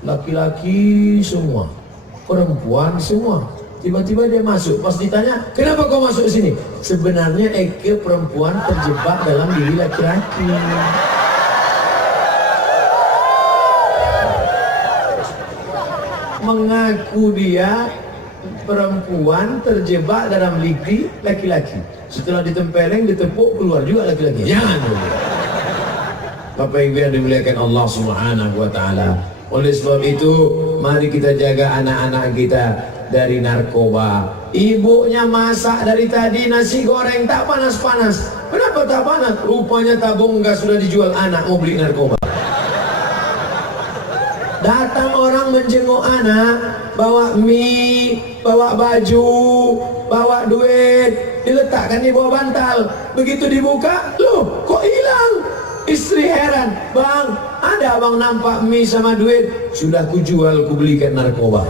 Laki-laki semua, perempuan semua. Tiba-tiba dia masuk. Pas ditanya, kenapa kau masuk sini? Sebenarnya Eke perempuan terjebak dalam diri laki-laki. Mengaku dia perempuan terjebak dalam diri laki-laki. Setelah ditempeleng, ditepuk, keluar juga laki-laki. Jangan. Bapak Ibu yang dimuliakan Allah Subhanahu wa taala. Oleh sebab itu, mari kita jaga anak-anak kita dari narkoba. Ibunya masak dari tadi nasi goreng tak panas-panas. Kenapa tak panas? Rupanya tabung gas sudah dijual anak mau beli narkoba. Datang orang menjenguk anak, bawa mie, bawa baju, bawa duit, diletakkan di bawah bantal. Begitu dibuka, loh kok hilang? Istri heran, bang, ada abang nampak mie sama duit. Sudah kujual, kubelikan narkoba.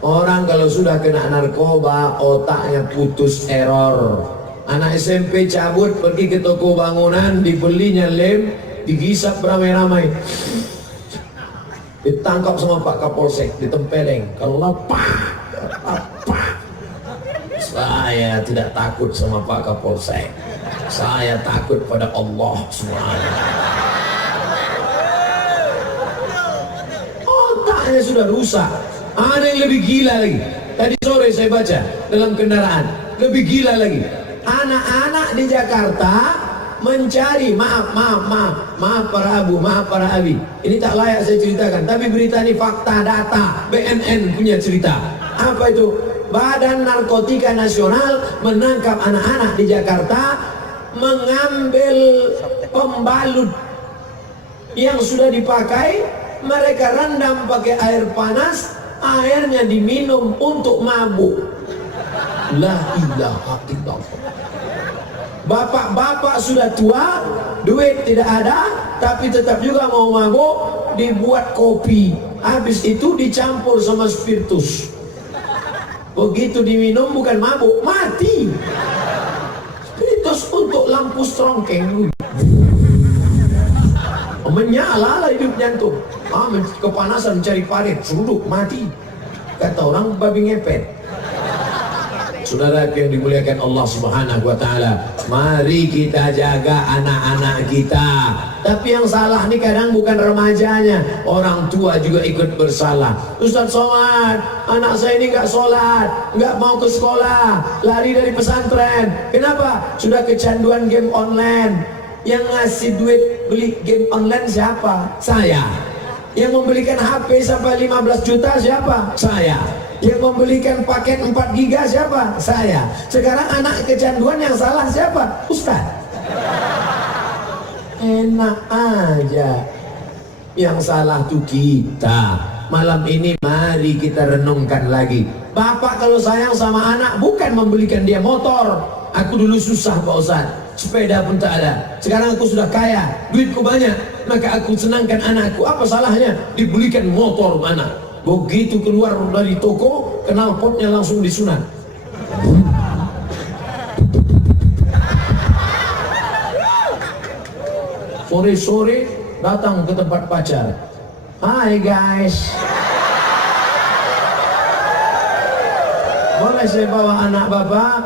Orang kalau sudah kena narkoba, otaknya putus, error. Anak SMP cabut, pergi ke toko bangunan, dibelinya lem, digisap ramai-ramai. Ditangkap sama Pak Kapolsek, ditempeleng. Kalau apa? Saya tidak takut sama Pak Kapolsek. Saya takut pada Allah SWT. Otaknya sudah rusak. Ada yang lebih gila lagi. Tadi sore saya baca dalam kendaraan, lebih gila lagi. Anak-anak di Jakarta mencari, maaf para abu, maaf para abi, ini tak layak saya ceritakan, tapi berita ini fakta, data, BNN punya cerita. Apa itu? Badan Narkotika Nasional menangkap anak-anak di Jakarta mengambil pembalut yang sudah dipakai, mereka rendam pakai air panas, airnya diminum untuk mabuk. La ilaha illallah. Bapak-bapak sudah tua, duit tidak ada, tapi tetap juga mau mabuk, dibuat kopi. Habis itu dicampur sama spiritus. Begitu diminum bukan mabuk, mati. Spiritus untuk lampu strongkeng. Menyala lah hidupnya tuh. Kepanasan mencari parit, seruduk, mati. Kata orang babi ngepet. Saudara yang dimuliakan Allah Subhanahu wa taala, mari kita jaga anak-anak kita. Tapi yang salah nih kadang bukan remajanya, orang tua juga ikut bersalah. Ustaz Somad, anak saya ini nggak sholat, nggak mau ke sekolah, lari dari pesantren. Kenapa? Sudah kecanduan game online. Yang ngasih duit beli game online siapa? Saya. Yang membelikan HP sampai 15 juta siapa? Saya. Yang membelikan paket 4 giga siapa? Saya. Sekarang anak kecanduan yang salah siapa? Ustaz. Enak aja. Yang salah tuh kita. Malam ini mari kita renungkan lagi. Bapak kalau sayang sama anak bukan membelikan dia motor. Aku dulu susah Pak Ustaz, sepeda pun tak ada. Sekarang aku sudah kaya, duitku banyak, maka aku senangkan anakku. Apa salahnya dibelikan motor mana? Begitu keluar dari toko, knalpotnya langsung disunat. Sore-sore datang ke tempat pacar. Hai guys, boleh saya bawa anak bapak?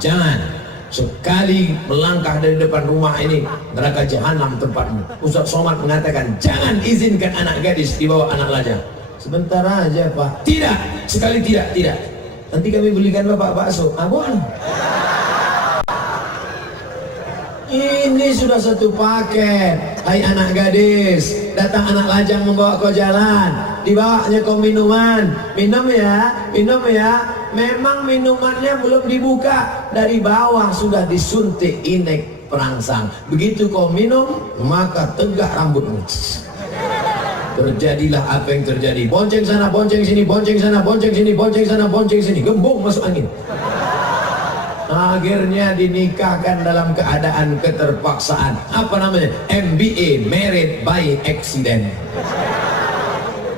Jangan. Sekali melangkah dari depan rumah ini, neraka jahanam tempatmu. Ustaz Somad mengatakan jangan izinkan anak gadis dibawa anak lajang. Sebentar aja Pak. Tidak, sekali tidak. Nanti kami belikan bapak bakso. Boleh. Ini sudah satu paket. Hai anak gadis, datang anak lajang membawa kau jalan, dibawanya kau minuman. Minum ya. Memang minumannya belum dibuka, dari bawah sudah disuntik inek perangsang. Begitu kau minum, maka tegak rambutmu. Terjadilah apa yang terjadi. Bonceng sana, bonceng sini, bonceng sana, bonceng sini, bonceng sana, bonceng sini. Gembung masuk angin. Akhirnya dinikahkan dalam keadaan keterpaksaan. Apa namanya? MBA, Married by Accident.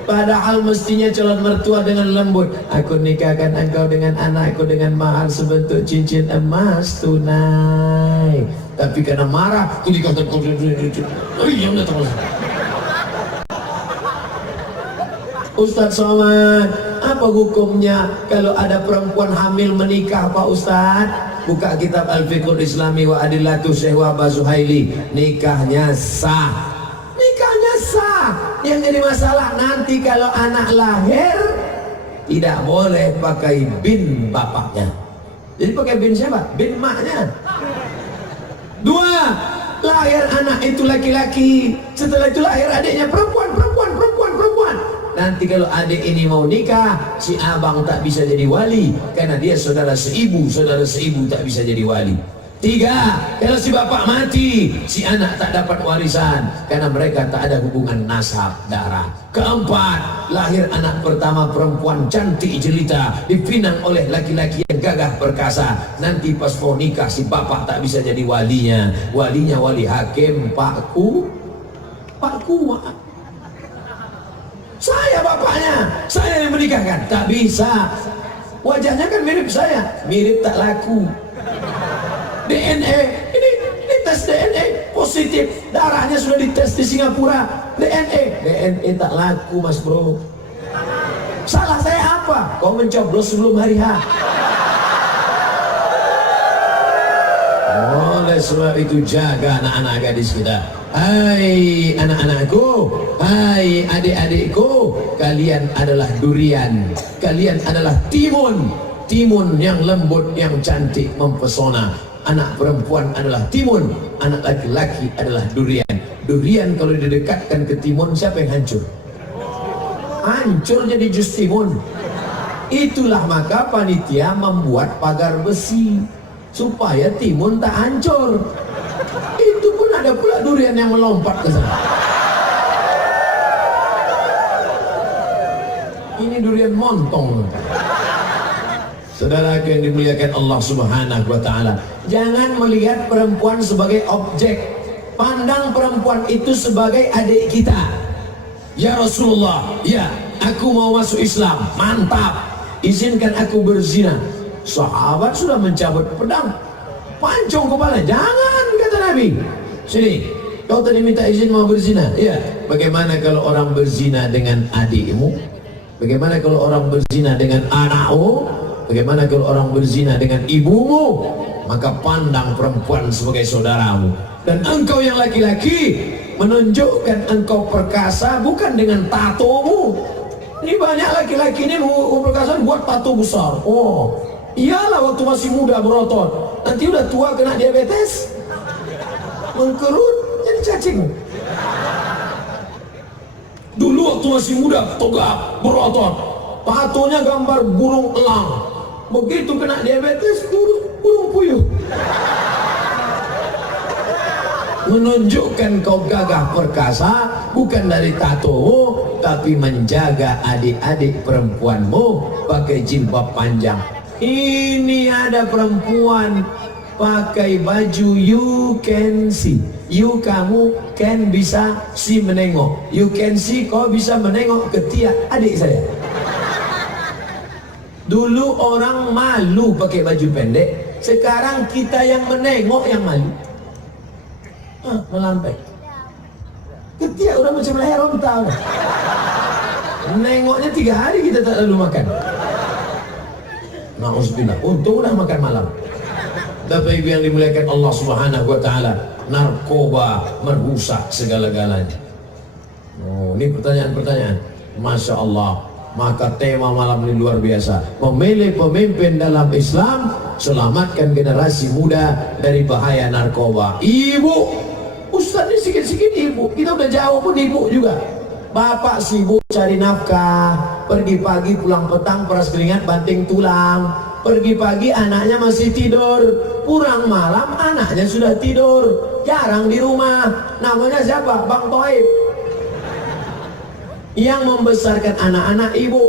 Padahal mestinya calon mertua dengan lembut. Aku nikahkan engkau dengan anakku dengan mahar sebentuk cincin emas tunai. Tapi karena marah, aku dikatakan Ustaz Somad, apa hukumnya kalau ada perempuan hamil menikah Pak Ustaz? Buka kitab Al-Fiqhul Islami wa Adillatu Syekh Wahbah Zuhaili. Nikahnya sah. Nikahnya sah. Yang jadi masalah nanti kalau anak lahir tidak boleh pakai bin bapaknya. Jadi pakai bin siapa? Bin maknya. Dua, lahir anak itu laki-laki, setelah itu lahir adiknya perempuan. Nanti kalau adik ini mau nikah, si abang tak bisa jadi wali karena dia saudara seibu tak bisa jadi wali. Tiga, kalau si bapak mati, si anak tak dapat warisan karena mereka tak ada hubungan nasab darah. Keempat, lahir anak pertama perempuan cantik jelita, dipinang oleh laki-laki yang gagah perkasa. Nanti pas mau nikah si bapak tak bisa jadi walinya. Walinya wali hakim, pakku. Saya bapaknya, saya yang menikahkan. Tak bisa. Wajahnya kan mirip saya, mirip tak laku. DNA, ini tes DNA positif, darahnya sudah dites di Singapura. DNA tak laku mas bro. Salah saya apa? Kau mencoblos sebelum hari H. Oleh sebab itu jaga anak-anak gadis kita. Hai anak-anakku, hai adik-adikku, kalian adalah durian, kalian adalah timun yang lembut, yang cantik, mempesona. Anak perempuan adalah timun, anak laki-laki adalah durian. Durian kalau didekatkan ke timun, siapa yang hancur? Hancur jadi jus timun. Itulah maka panitia membuat pagar besi supaya timun tak hancur. Itu pun ada pula durian yang melompat ke sana. Ini durian montong. Saudara yang dimuliakan Allah Subhanahu wa taala, jangan melihat perempuan sebagai objek. Pandang perempuan itu sebagai adik kita. Ya Rasulullah, ya, aku mau masuk Islam. Mantap. Izinkan aku berzina. Sahabat sudah mencabut pedang, pancung kepala. Jangan, kata Nabi. Sini, kau tadi minta izin mau berzina. Ya, bagaimana kalau orang berzina dengan adikmu? Bagaimana kalau orang berzina dengan anakmu? Bagaimana kalau orang berzina dengan ibumu? Maka pandang perempuan sebagai saudaramu. Dan engkau yang laki-laki, menunjukkan engkau perkasa bukan dengan tatomu. Ini banyak laki-laki ini perkasa buat tato besar. Oh, iyalah waktu masih muda berotot, nanti udah tua kena diabetes, mengkerut jadi cacing. Dulu waktu masih muda tegap berotot, tatonya gambar burung elang, begitu kena diabetes burung puyuh. Menunjukkan kau gagah perkasa bukan dari tatomu, tapi menjaga adik-adik perempuanmu pakai jilbab panjang. Ini ada perempuan pakai baju you can see, you kamu can bisa see menengok, you can see kau bisa menengok ketiak adik saya. Dulu orang malu pakai baju pendek, sekarang kita yang menengok yang malu. Melampai ketiak udah macam leher onta. Nengoknya 3 hari kita tak lalu makan. Na'udzubillah, untung udah makan malam. Bapak Ibu yang dimuliakan Allah Subhanahu wa taala, narkoba merusak segala-galanya. Oh, ini pertanyaan-pertanyaan. Masya Allah. Maka tema malam ini luar biasa. Memilih pemimpin dalam Islam, selamatkan generasi muda dari bahaya narkoba. Ibu, Ustaz ini sikit-sikit ibu, kita udah jauh pun ibu juga. Bapak sibuk cari nafkah, pergi pagi pulang petang peras keringat banting tulang. Pergi pagi anaknya masih tidur, pulang malam anaknya sudah tidur, jarang di rumah. Namanya siapa? Bang Toib. Yang membesarkan anak-anak ibu,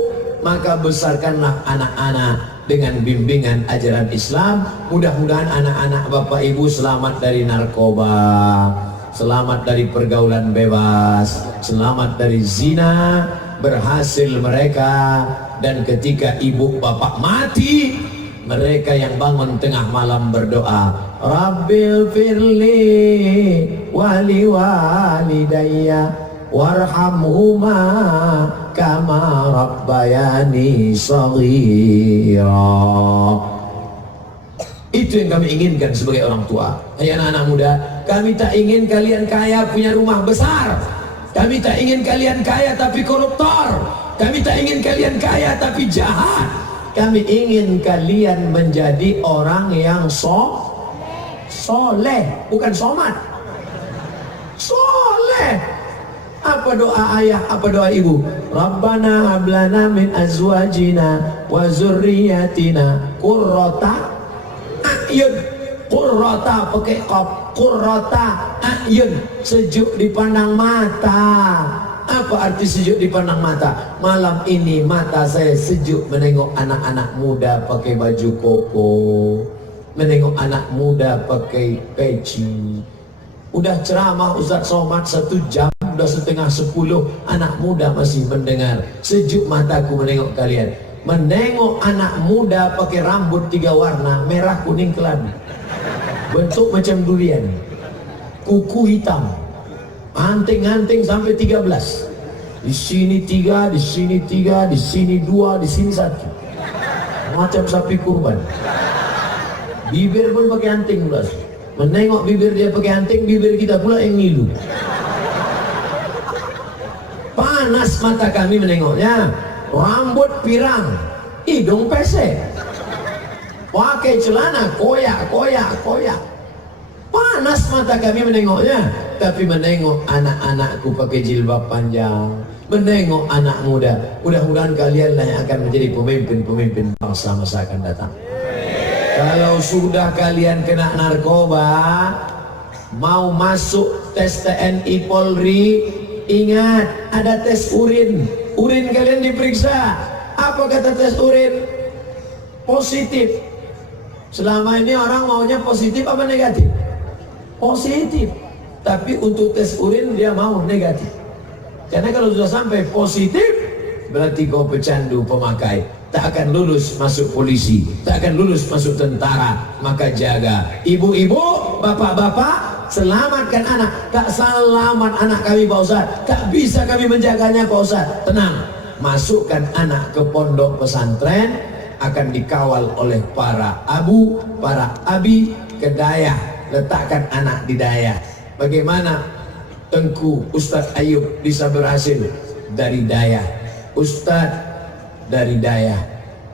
maka besarkanlah anak-anak dengan bimbingan ajaran Islam. Mudah-mudahan anak-anak bapak ibu selamat dari narkoba, selamat dari pergaulan bebas, selamat dari zina, berhasil mereka. Dan ketika ibu bapak mati, mereka yang bangun tengah malam berdoa, Rabbil firli wali walidayya warhamhuma kama rabbayani shaghira. Itu yang kami inginkan sebagai orang tua. Hai anak-anak muda, kami tak ingin kalian kaya punya rumah besar. Kami tak ingin kalian kaya tapi koruptor. Kami tak ingin kalian kaya tapi jahat. Kami ingin kalian menjadi orang yang soleh, bukan somat. Soleh. Apa doa ayah, apa doa ibu? Rabbana hablana min azwajina wa zurriyatina qurrata a'yun. Qurrata pakai qaf, qurrata a'yun, sejuk dipandang mata. Apa arti sejuk dipandang mata? Malam ini mata saya sejuk menengok anak-anak muda pakai baju koko, menengok anak muda pakai peci. Udah ceramah Ustaz Somad 1 jam, udah setengah 10, anak muda masih mendengar. Sejuk mataku menengok kalian. Menengok anak muda pakai rambut 3 warna, merah, kuning, kelabu, bentuk macam durian, kuku hitam, anting-anting sampai 13. Di sini 3, di sini 3, di sini 2, di sini 1. Macam sapi kurban. Bibir pun pakai anting belas. Menengok bibir dia pakai anting, bibir kita pula yang ngilu. Panas mata kami menengoknya. Rambut pirang, hidung pesek, pakai celana koyak. Panas mata kami menengoknya. Tapi menengok anak-anakku pakai jilbab panjang, menengok anak muda. Mudah-mudahan kalianlah yang akan menjadi pemimpin-pemimpin bangsa masa akan datang. Kalau sudah kalian kena narkoba, mau masuk tes TNI Polri, ingat ada tes urin. Urin kalian diperiksa. Apa kata tes urin? positif. Selama ini orang maunya positif apa negatif? Positif. Tapi untuk tes urin dia mau negatif. Karena kalau sudah sampai positif, berarti kau pecandu pemakai. Tak akan lulus masuk polisi, tak akan lulus masuk tentara. Maka jaga. Ibu-ibu, bapak-bapak, selamatkan anak. Tak selamat anak kami Pak Ustaz, tak bisa kami menjaganya Pak Ustaz. Tenang, masukkan anak ke pondok pesantren, akan dikawal oleh para abu, para abi ke dayah. Letakkan anak di dayah. Bagaimana Tengku Ustadz Ayub bisa berhasil? Dari dayah. Ustadz dari dayah.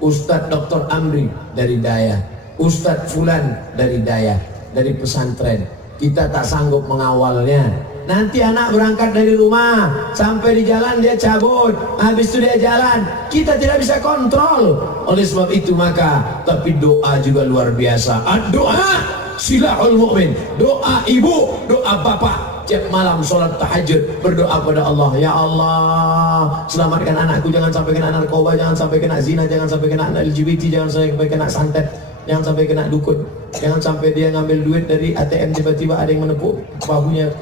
Ustadz Dr. Amri dari dayah. Ustadz Fulan dari dayah. Dari pesantren. Kita tak sanggup mengawalnya. Nanti anak berangkat dari rumah, sampai di jalan dia cabut, habis itu dia jalan, kita tidak bisa kontrol. Oleh sebab itu maka, tapi doa juga luar biasa. Doa silahul mu'min. Doa ibu, doa bapak. Tiap malam sholat tahajud berdoa pada Allah. Ya Allah, selamatkan anakku, jangan sampai kena narkoba, jangan sampai kena zina, jangan sampai kena LGBT, jangan sampai kena santet, jangan sampai kena dukun, jangan sampai dia ngambil duit dari ATM tiba-tiba ada yang menepuk bahunya,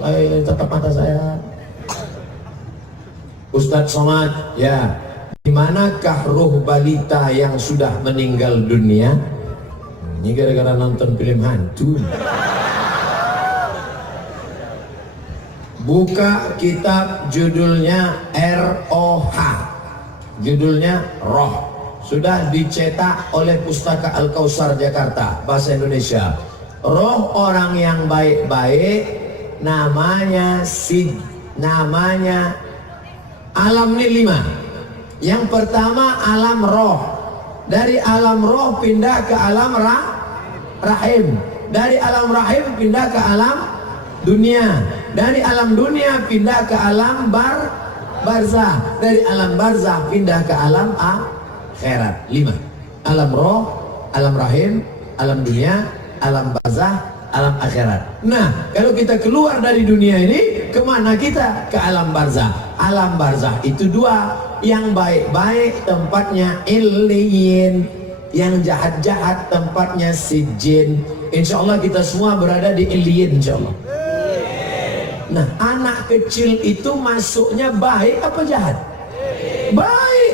tetap mata saya. Ustadz Somad, ya, dimanakah roh balita yang sudah meninggal dunia? Ini gara-gara nonton film hantu. Buka kitab judulnya ROH, judulnya Roh. Sudah dicetak oleh Pustaka Al-Kausar Jakarta, bahasa Indonesia. Roh orang yang baik-baik namanya namanya alam ini 5. Yang pertama alam roh. Dari alam roh pindah ke alam rahim. Dari alam rahim pindah ke alam dunia. Dari alam dunia pindah ke alam barzah. Dari alam barzah pindah ke alam akhirat. 5. Alam roh, alam rahim, alam dunia, alam barzah, alam akhirat. Nah, kalau kita keluar dari dunia ini, kemana kita? Ke alam barzah. Alam barzah itu 2. Yang baik-baik tempatnya Illiyin, yang jahat-jahat tempatnya Sijjin. Insya Allah kita semua berada di Illiyin, insya Allah. Nah, anak kecil itu masuknya baik apa jahat? Baik.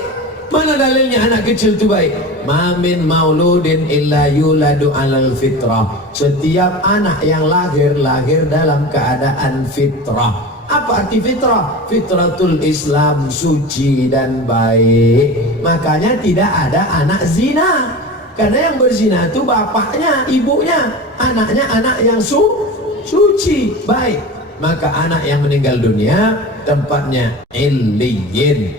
Mana dalilnya anak kecil itu baik? Mamin mauludin illa yuladu alal fitrah. Setiap anak yang lahir dalam keadaan fitrah. Apa arti fitrah? Fitratul Islam, suci dan baik. Makanya tidak ada anak zina. Karena yang berzina itu bapaknya, ibunya. Anaknya anak yang suci, baik. Maka anak yang meninggal dunia tempatnya Illiyin.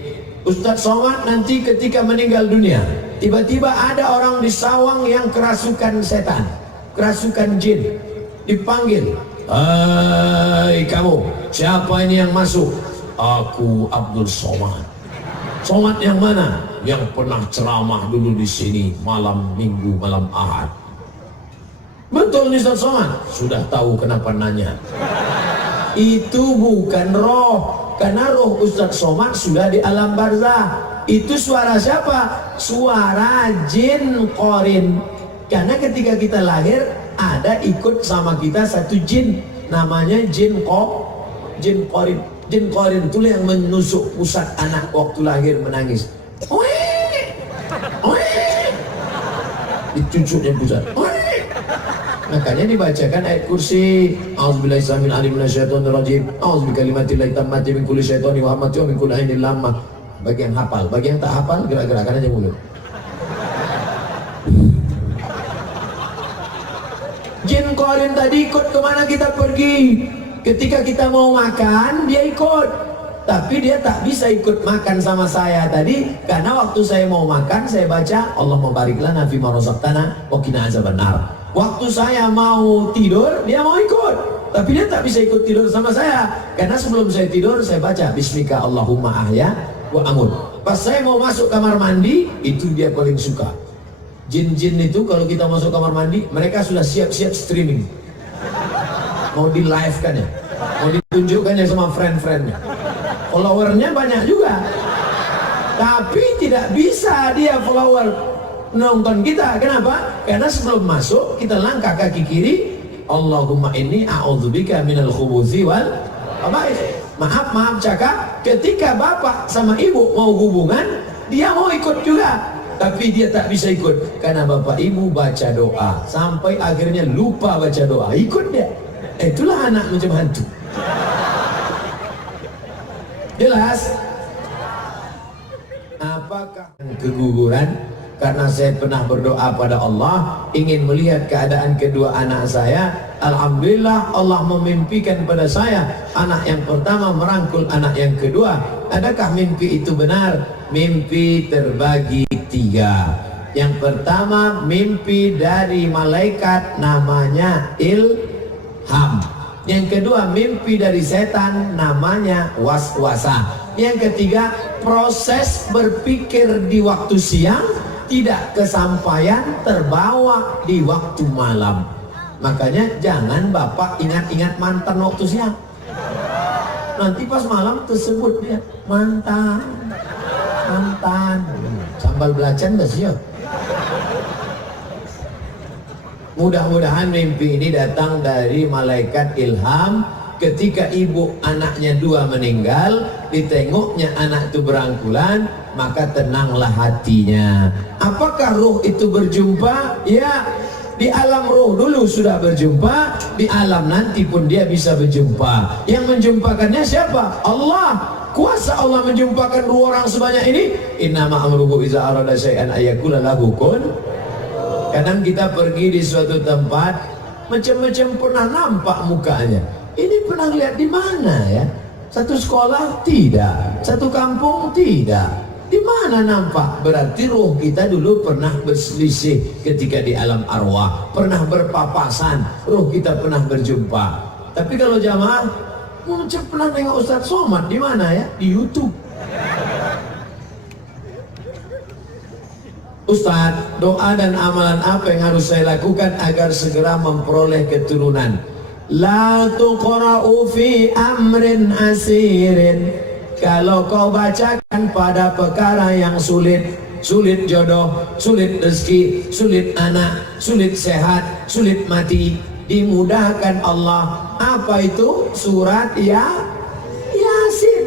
Ustadz Somad nanti ketika meninggal dunia, tiba-tiba ada orang di sawang yang kerasukan setan, kerasukan jin. Dipanggil, hai kamu, siapa ini yang masuk? Aku Abdul Somad. Somad yang mana? Yang pernah ceramah dulu di sini malam Minggu, malam Ahad. Betul nih Ustadz Somad? Sudah tahu kenapa nanya. Itu bukan roh. Karena roh Ustadz Somad sudah di alam barzah. Itu suara siapa? Suara jin korin. Karena ketika kita lahir ada ikut sama kita satu jin, namanya jin korin. Jin korin itu yang menusuk pusat anak waktu lahir menangis. Dicucuknya pusat. Makanya dibacakan ayat kursi. A'udzubillahi samil alim minasyaitonir rajim. A'udzubikalimatillahit tammati min kulli syaitani wa hamati wa min kulli ainin lamah. Bagi yang hafal, bagi yang tak hafal gerak-gerakan aja mulut. Jin korin tadi ikut kemana kita pergi. Ketika kita mau makan, dia ikut. Tapi dia tak bisa ikut makan sama saya tadi. Karena waktu saya mau makan, saya baca Allahumma barik lana fima razaqtana wa qina azabannar. Waktu saya mau tidur, dia mau ikut. Tapi dia tak bisa ikut tidur sama saya. Karena sebelum saya tidur, saya baca Bismika Allahumma ahya wa amut. Pas saya mau masuk kamar mandi, itu dia paling suka. Jin-jin itu kalau kita masuk kamar mandi, mereka sudah siap-siap streaming. Mau di live kan ya, mau ditunjukkan ya sama friend-friendnya. Followernya banyak juga, tapi tidak bisa dia follower. nonton kita. Kenapa? Karena sebelum masuk kita langkah kaki kiri, Allahumma inni a'udzubika minal khubuthi wal khaba'ith. Maaf cakap, ketika bapak sama ibu mau hubungan, dia mau ikut juga, tapi dia tak bisa ikut karena bapak ibu baca doa sampai akhirnya lupa baca doa, ikut dia. Itulah anak macam hantu. Jelas? Apakah keguguran? Karena saya pernah berdoa pada Allah ingin melihat keadaan kedua anak saya. Alhamdulillah Allah memimpikan pada saya anak yang pertama merangkul anak yang kedua. Adakah mimpi itu benar? Mimpi terbagi 3. Yang pertama mimpi dari malaikat namanya ilham. Yang kedua mimpi dari setan namanya waswasa. Yang ketiga proses berpikir di waktu siang tidak kesampaian, terbawa di waktu malam. Makanya jangan bapak ingat-ingat mantan waktu siang. Nanti pas malam tersebut dia mantan. Sambal belacan gak sih ya? Mudah-mudahan mimpi ini datang dari malaikat ilham. Ketika ibu anaknya 2 meninggal, ditengoknya anak itu berangkulan, maka tenanglah hatinya. Apakah roh itu berjumpa? Ya, di alam roh dulu sudah berjumpa, di alam nanti pun dia bisa berjumpa. Yang menjumpakannya siapa? Allah. Kuasa Allah menjumpakan 2 orang sebanyak ini. Innama amruhu iza arada syai'an ayyakula lahu kun. Kadang kita pergi di suatu tempat, macam-macam pernah nampak mukanya. Ini pernah lihat di mana ya? Satu sekolah tidak, satu kampung tidak. Di mana nampak? Berarti roh kita dulu pernah berselisih ketika di alam arwah, pernah berpapasan, roh kita pernah berjumpa. Tapi kalau jamaah, macam pernah nengok Ustaz Somad di mana ya? Di YouTube. Ustaz, doa dan amalan apa yang harus saya lakukan agar segera memperoleh keturunan? La tuqra'u fi amrin asirin. Kalau kau bacakan pada perkara yang sulit, sulit jodoh, sulit rezeki, sulit anak, sulit sehat, sulit mati, dimudahkan Allah. Apa itu? Surat Yasin.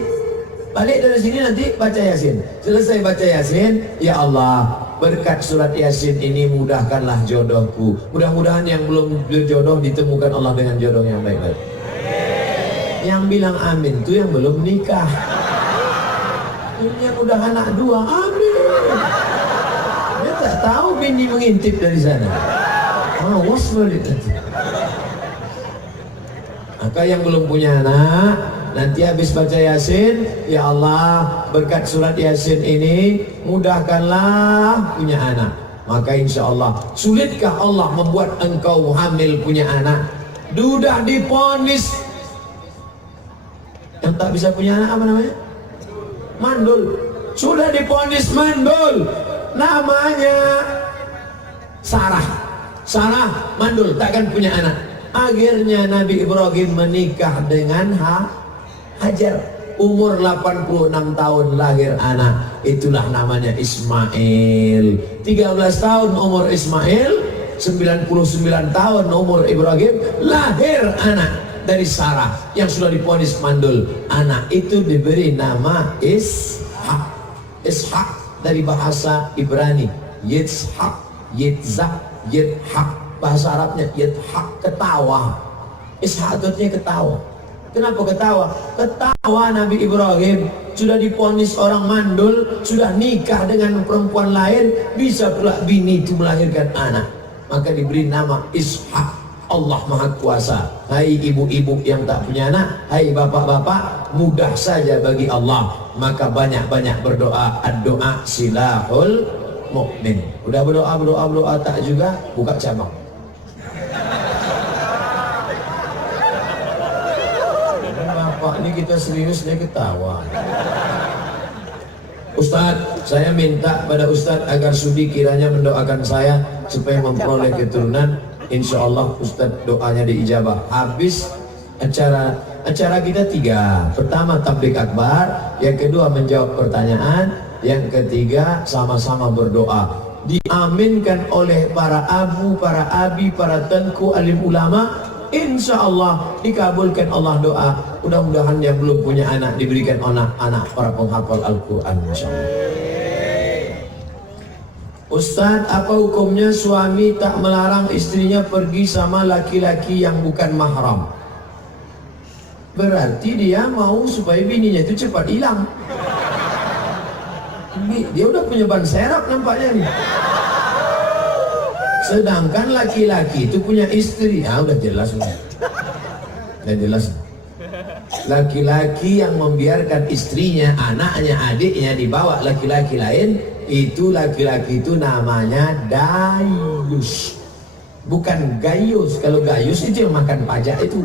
Balik dari sini nanti baca Yasin. Selesai baca Yasin, ya Allah, berkat surat Yasin ini mudahkanlah jodohku. Mudah-mudahan yang belum berjodoh ditemukan Allah dengan jodoh yang baik-baik. Yang bilang amin itu yang belum nikah. Ini yang udah anak 2, amin. Dia tak tahu bini mengintip dari sana. Awas balik nanti. Maka yang belum punya anak, nanti habis baca Yasin, ya Allah, berkat surat Yasin ini mudahkanlah punya anak. Maka insya Allah, sulitkah Allah membuat engkau hamil punya anak? Sudah diponis. Yang tak bisa punya anak apa namanya? Mandul. Sudah diponis mandul. Namanya Sarah mandul, takkan punya anak. Akhirnya Nabi Ibrahim menikah dengan Hajar. Umur 86 tahun lahir anak. Itulah namanya Ismail. 13 tahun umur Ismail, 99 tahun umur Ibrahim, lahir anak dari Sarah yang sudah diponis mandul. Anak itu diberi nama Ishak. Ishak dari bahasa Ibrani Yitzhak, Yitzhak, Yithak. Bahasa Arabnya Yithak, ketawa. Ishak artinya ketawa. Kenapa ketawa? Ketawa Nabi Ibrahim sudah diponis orang mandul, sudah nikah dengan perempuan lain, bisa pula bini itu melahirkan anak. Maka diberi nama Ishak. Allah Maha Kuasa. Hai ibu-ibu yang tak punya anak, hai bapak-bapak, mudah saja bagi Allah. Maka banyak-banyak berdoa. Ad-doa silahul mukmin. Udah berdoa tak juga, buka cabang. Bapak ini kita serius, dia ketawa. Ustadz, saya minta pada Ustadz agar sudi kiranya mendoakan saya supaya memperoleh keturunan. Insya Allah Ustadz doanya diijabah. Habis acara kita 3. Pertama tablik akbar, yang kedua menjawab pertanyaan, yang ketiga sama-sama berdoa. diaminkan oleh para abu, para abi, para tengku, alim ulama, insya Allah dikabulkan Allah doa. Mudah-mudahan yang belum punya anak diberikan anak para penghafal Al-Quran, insya Allah. Ustaz, apa hukumnya suami tak melarang istrinya pergi sama laki-laki yang bukan mahram? Berarti dia mau supaya bininya itu cepat hilang. Dia udah punya ban serap nampaknya nih. Sedangkan laki-laki itu punya istri. Udah jelas. Udah jelas. Laki-laki yang membiarkan istrinya, anaknya, adiknya dibawa laki-laki lain, itu laki-laki itu namanya dayus. Bukan gayus. Kalau gayus itu yang makan pajak itu.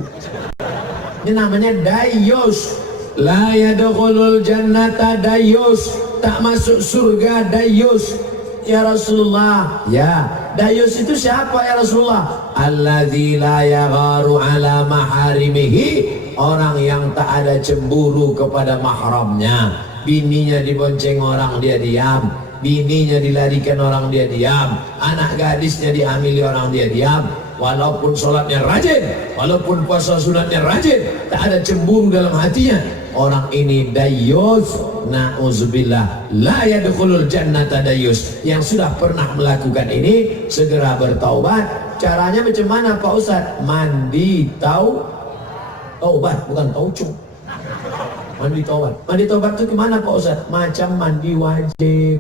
Ini namanya dayus. La yadkhulul jannata dayus. Tak masuk surga dayus. Ya Rasulullah. Ya, dayus itu siapa ya Rasulullah? Alladzi la yagharu ala maharimihi. Orang yang tak ada cemburu kepada mahramnya. Bininya dibonceng orang dia diam, bininya dilarikan orang dia diam, anak gadisnya dihamili orang dia diam. Walaupun sholatnya rajin, walaupun puasa sunatnya rajin, tak ada cemburu dalam hatinya. Orang ini dayus. Na'udzubillah. La yadkhulul jannata dayus. Yang sudah pernah melakukan ini segera bertaubat. Caranya macam mana Pak Ustaz? Mandi taubat, bukan taucung. Mandi taubat. Mandi taubat itu gimana Pak Ustaz? Macam mandi wajib.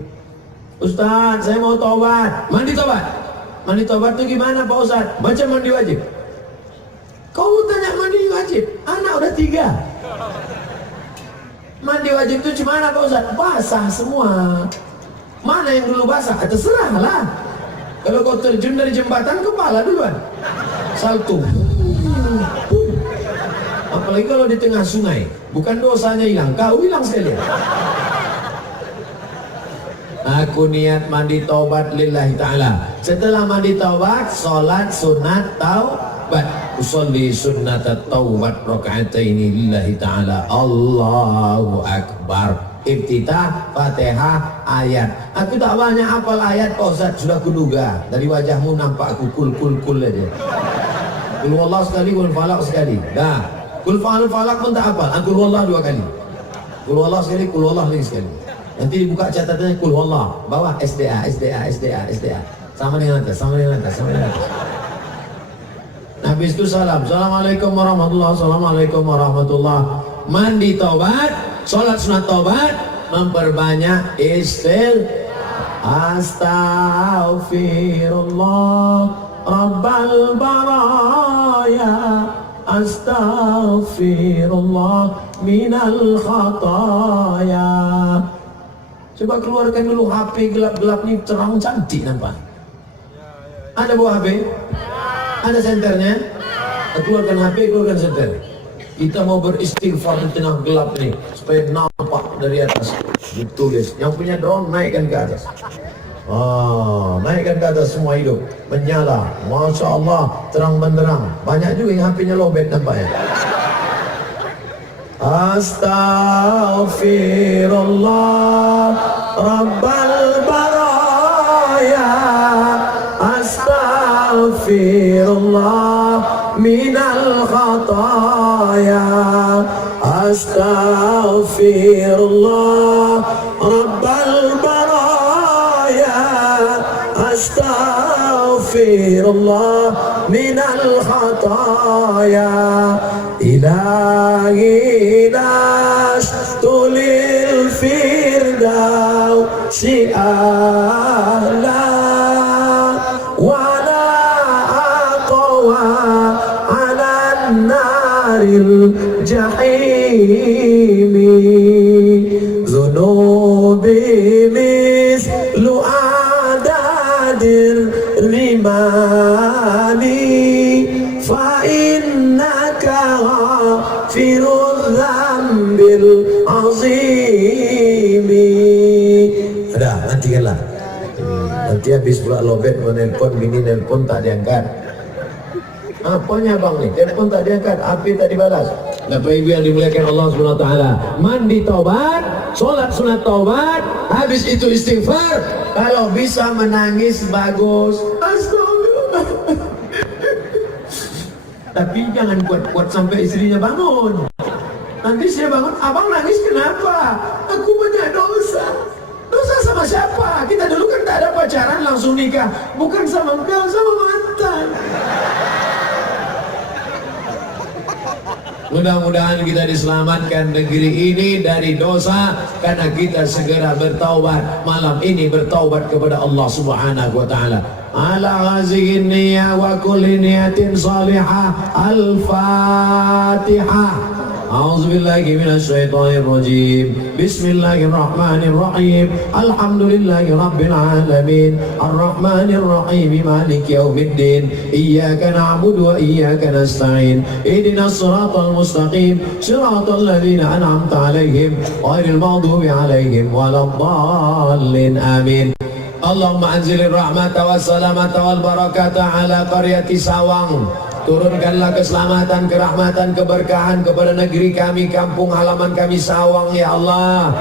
Ustaz, saya mau taubat. Mandi taubat. Mandi taubat itu gimana Pak Ustaz? Macam mandi wajib. Kau tanya mandi wajib? Anak udah 3. Mandi wajib itu gimana Pak Ustaz? Basah semua. Mana yang dulu basah? Terserah lah. Kalau kau terjun dari jembatan, kepala duluan. Salto. Apalagi kalau di tengah sungai. Bukan dosanya hilang, kau hilang sekalian. Aku niat mandi taubat lillahi ta'ala. Setelah mandi taubat, sholat sunat taubat. Usolli sunnat taubat raka'ataini lillahi ta'ala. Allahu Akbar. Iftitah, Fatihah, ayat. Aku tak banyak hafal ayat Pak Ustaz, sudah kuduga. Dari wajahmu nampak aku kul aja. Kul wallah sekali, kul falak sekali. Dah. Kul falak pun tak hafal. Kul wallah 2 kali. Kul wallah sekali, kul wallah lagi sekali. Nanti dibuka catatannya kul wallah. Bawah SDA. Sama dengan atas. Habis itu salam. Assalamualaikum warahmatullahi wabarakatuh. Assalamualaikum warahmatullahi. Mandi taubat, sholat sunat taubat, memperbanyak istighfar. Astaghfirullah Rabbal baraya. Astaghfirullah minal khataya. Coba keluarkan dulu HP gelap-gelap nih, terang cantik nampak. Ada bawa HP? Ada senternya? Keluarkan HP, keluarkan senter. Kita mau beristighfar di tengah gelap nih, supaya nampak dari atas. Ditulis. Yang punya drone naikkan ke atas. Naikkan ke atas semua hidup. Menyala. Masya Allah, terang benderang. Banyak juga yang HP-nya lowbat nampaknya. Astaghfirullah Rabbal baraya. Astaghfirullah minal khataya. Astaghfirullah Rabbal baraya. Astaghfirullah minal khataya. Ilahi nastulil firdausi a'la. الجحيم ذنوبي مثل أعداد الرمال فإنك غافر الذنب العظيم. Udah, nantikanlah. Nanti habis pula lobet menelpon, bini nelpon tak diangkat. Apanya bang nih? Telepon tak diangkat, HP tak dibalas. Bapak Ibu yang dimuliakan Allah SWT, mandi taubat, sholat sunat taubat, habis itu istighfar. Kalau bisa menangis bagus. Astagfirullah. Tapi jangan kuat-kuat sampai istrinya bangun. Nanti saya bangun, abang nangis kenapa? Aku banyak dosa. Dosa sama siapa? Kita dulu kan tak ada pacaran langsung nikah. Bukan sama engkau, sama mantan. Mudah-mudahan kita diselamatkan negeri ini dari dosa karena kita segera bertaubat. Malam ini bertaubat kepada Allah Subhanahu wa taala. Ala ghazihi niyyah wa kulli niyatin salihah. Al-Fatihah. A'udzubillahi minasyaitonir rajim. Bismillahirrahmanirrahim. Alhamdulillahi rabbil alamin. Arrahmanir rahim. Maliki yaumiddin. Iyyaka na'budu wa iyyaka nasta'in. Ihdinas siratal mustaqim. Siratal ladzina an'amta 'alaihim ghairil maghdubi 'alaihim waladdallin. Amin. Allahumma anzilir rahmata was salamata wal barakata ala qaryati Sawang. Turunkanlah keselamatan, kerahmatan, keberkahan kepada negeri kami, kampung halaman kami Sawang, ya Allah.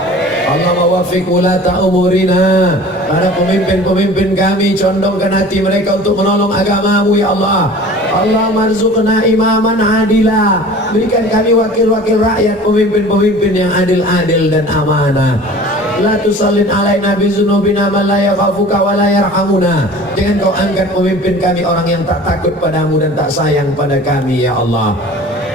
Allahumma wafiq ulata umurina. Para pemimpin-pemimpin kami, condongkan hati mereka untuk menolong agamamu, ya Allah. Allah marzuqna imaman adila. Berikan kami wakil-wakil rakyat, pemimpin-pemimpin yang adil-adil dan amanah. La tusallin alaina bizunubina man la yakhafuka wa la yarhamuna. Jangan kau angkat pemimpin kami orang yang tak takut padamu dan tak sayang pada kami, ya Allah.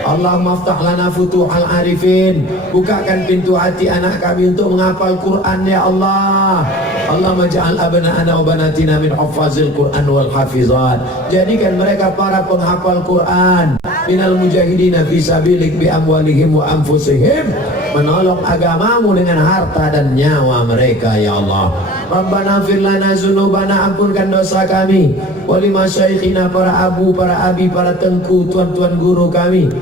Allahumma aftah lana futuhal arifin. Bukakan pintu hati anak kami untuk menghafal Quran, ya Allah. Allahumma ja'al abna'ana wa banatina min huffazil Quran wal hafizat. Jadikan mereka para penghafal Quran, minal mujahidina fi sabilik bi amwalihim wa anfusihim. Menolong agamamu dengan harta dan nyawa mereka, ya Allah. Rabbana fir lana dzunubana, ampunkan dosa kami. Wali masyaikhina, para abu, para abi, para tengku, tuan-tuan guru kami.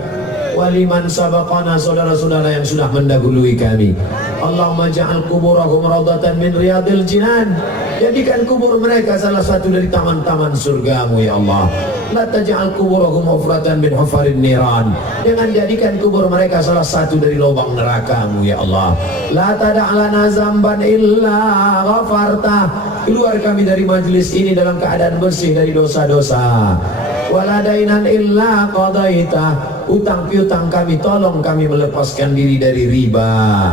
Waliman sabaqana, saudara-saudara yang sudah mendahului kami. Allahumma ja'al kuburahum raudatan min riyadil jinan. Jadikan kubur mereka salah satu dari taman-taman surgamu, ya Allah. La taj'al kuburahum hufratan min hufarin niran. Jangan jadikan kubur mereka salah satu dari lubang nerakamu, ya Allah. La tada'lana zamban illa ghafarta. Keluar kami dari majlis ini dalam keadaan bersih dari dosa-dosa. Wala dainan illa qadaita. Utang piutang kami, tolong kami melepaskan diri dari riba.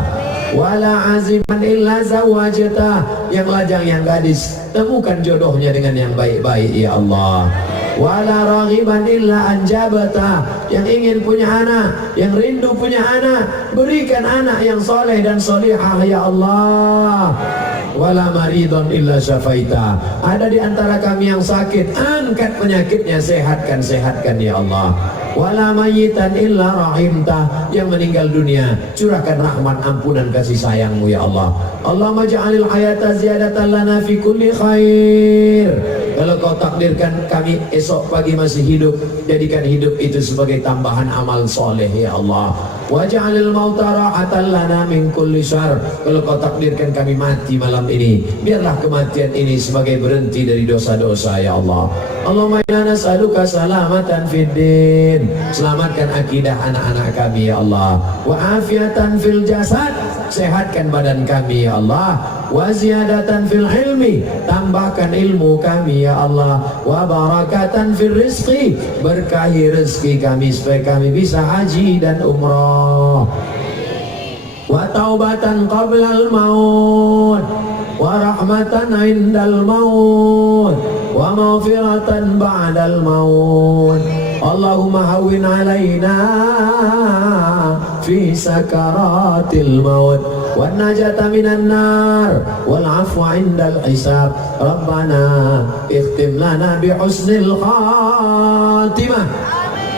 Wala aziman illa zawajata. Yang lajang, yang gadis, temukan jodohnya dengan yang baik-baik, ya Allah. Wala raghiban illa anjabata. Yang ingin punya anak, yang rindu punya anak, berikan anak yang soleh dan solihah, ya Allah. Wala maridon illa syafaita. Ada di antara kami yang sakit, angkat penyakitnya, sehatkan ya Allah. Wala mayitan illa rahimta. Yang meninggal dunia, curahkan rahmat, ampunan, kasih sayangmu, ya Allah. Allahumma ja'alil hayata ziyadatan lana fi kulli khair. Kalau kau takdirkan kami esok pagi masih hidup, jadikan hidup itu sebagai tambahan amal soleh, ya Allah. Waj'alil mauta rahatan lana min kulli syarr. Kalau kau takdirkan kami mati malam ini, biarlah kematian ini sebagai berhenti dari dosa-dosa, ya Allah. Allahumma inna nas'aluka salamatan fid din. Selamatkan akidah anak-anak kami, ya Allah. Wa afiatan fil jasad. Sehatkan badan kami, ya Allah. Wa ziyadatan fil ilmi. Tambahkan ilmu kami, ya Allah. Wa barakatan fil rizqi. Berkahi rezeki kami supaya kami bisa haji dan umrah. Wa taubatan qablal maut. Wa rahmatan indal maut. Wa maghfiratan ba'dal maut. Allahumma hawwin alaina fi sakaratil maut wan najata minan nar wal afwa indal hisab. Rabbana ikhtim lana bi husnil khatimah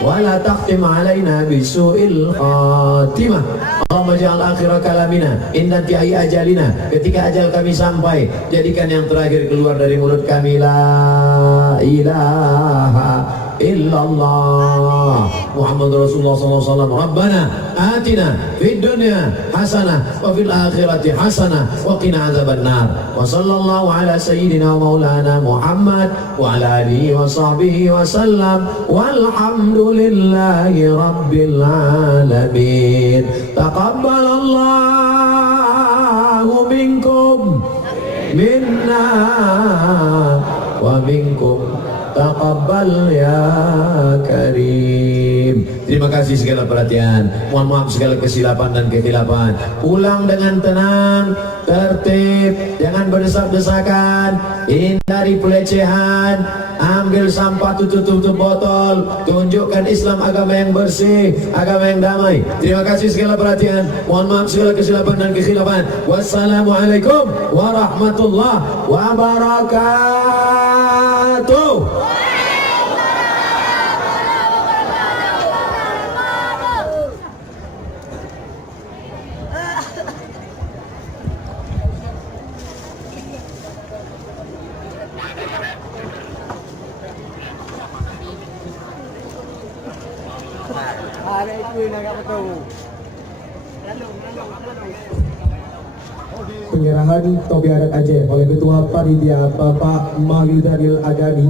wa la takhtim alaina bi su'il khatimah. Allahumma ja'al akhira kalamina innati ay ajalina. Ketika ajal kami sampai, jadikan yang terakhir keluar dari mulut kami la ilaha illallah Muhammad Rasulullah SAW. Rabbana atina fid dunya hasanah wa fil akhirati hasanah wa qina adzabannar. Wa sallallahu ala sayyidina wa maulana Muhammad wa ala alihi wa sahbihi wa sallam. Walhamdulillahi rabbil alamin. Taqabbalallah minna wa minkum taqabbal ya karim. Terima kasih segala perhatian. Mohon maaf segala kesilapan dan kekhilafan. Pulang dengan tenang, tertib, jangan berdesak-desakan, hindari pelecehan, ambil sampah, tutup botol, tunjukkan Islam agama yang bersih, agama yang damai. Terima kasih segala perhatian. Mohon maaf segala kesilapan dan kekhilafan. Wassalamualaikum warahmatullahi wabarakatuh. Penyerahan topi adat Aceh oleh Ketua Panitia Bapak Mahyudharil Adani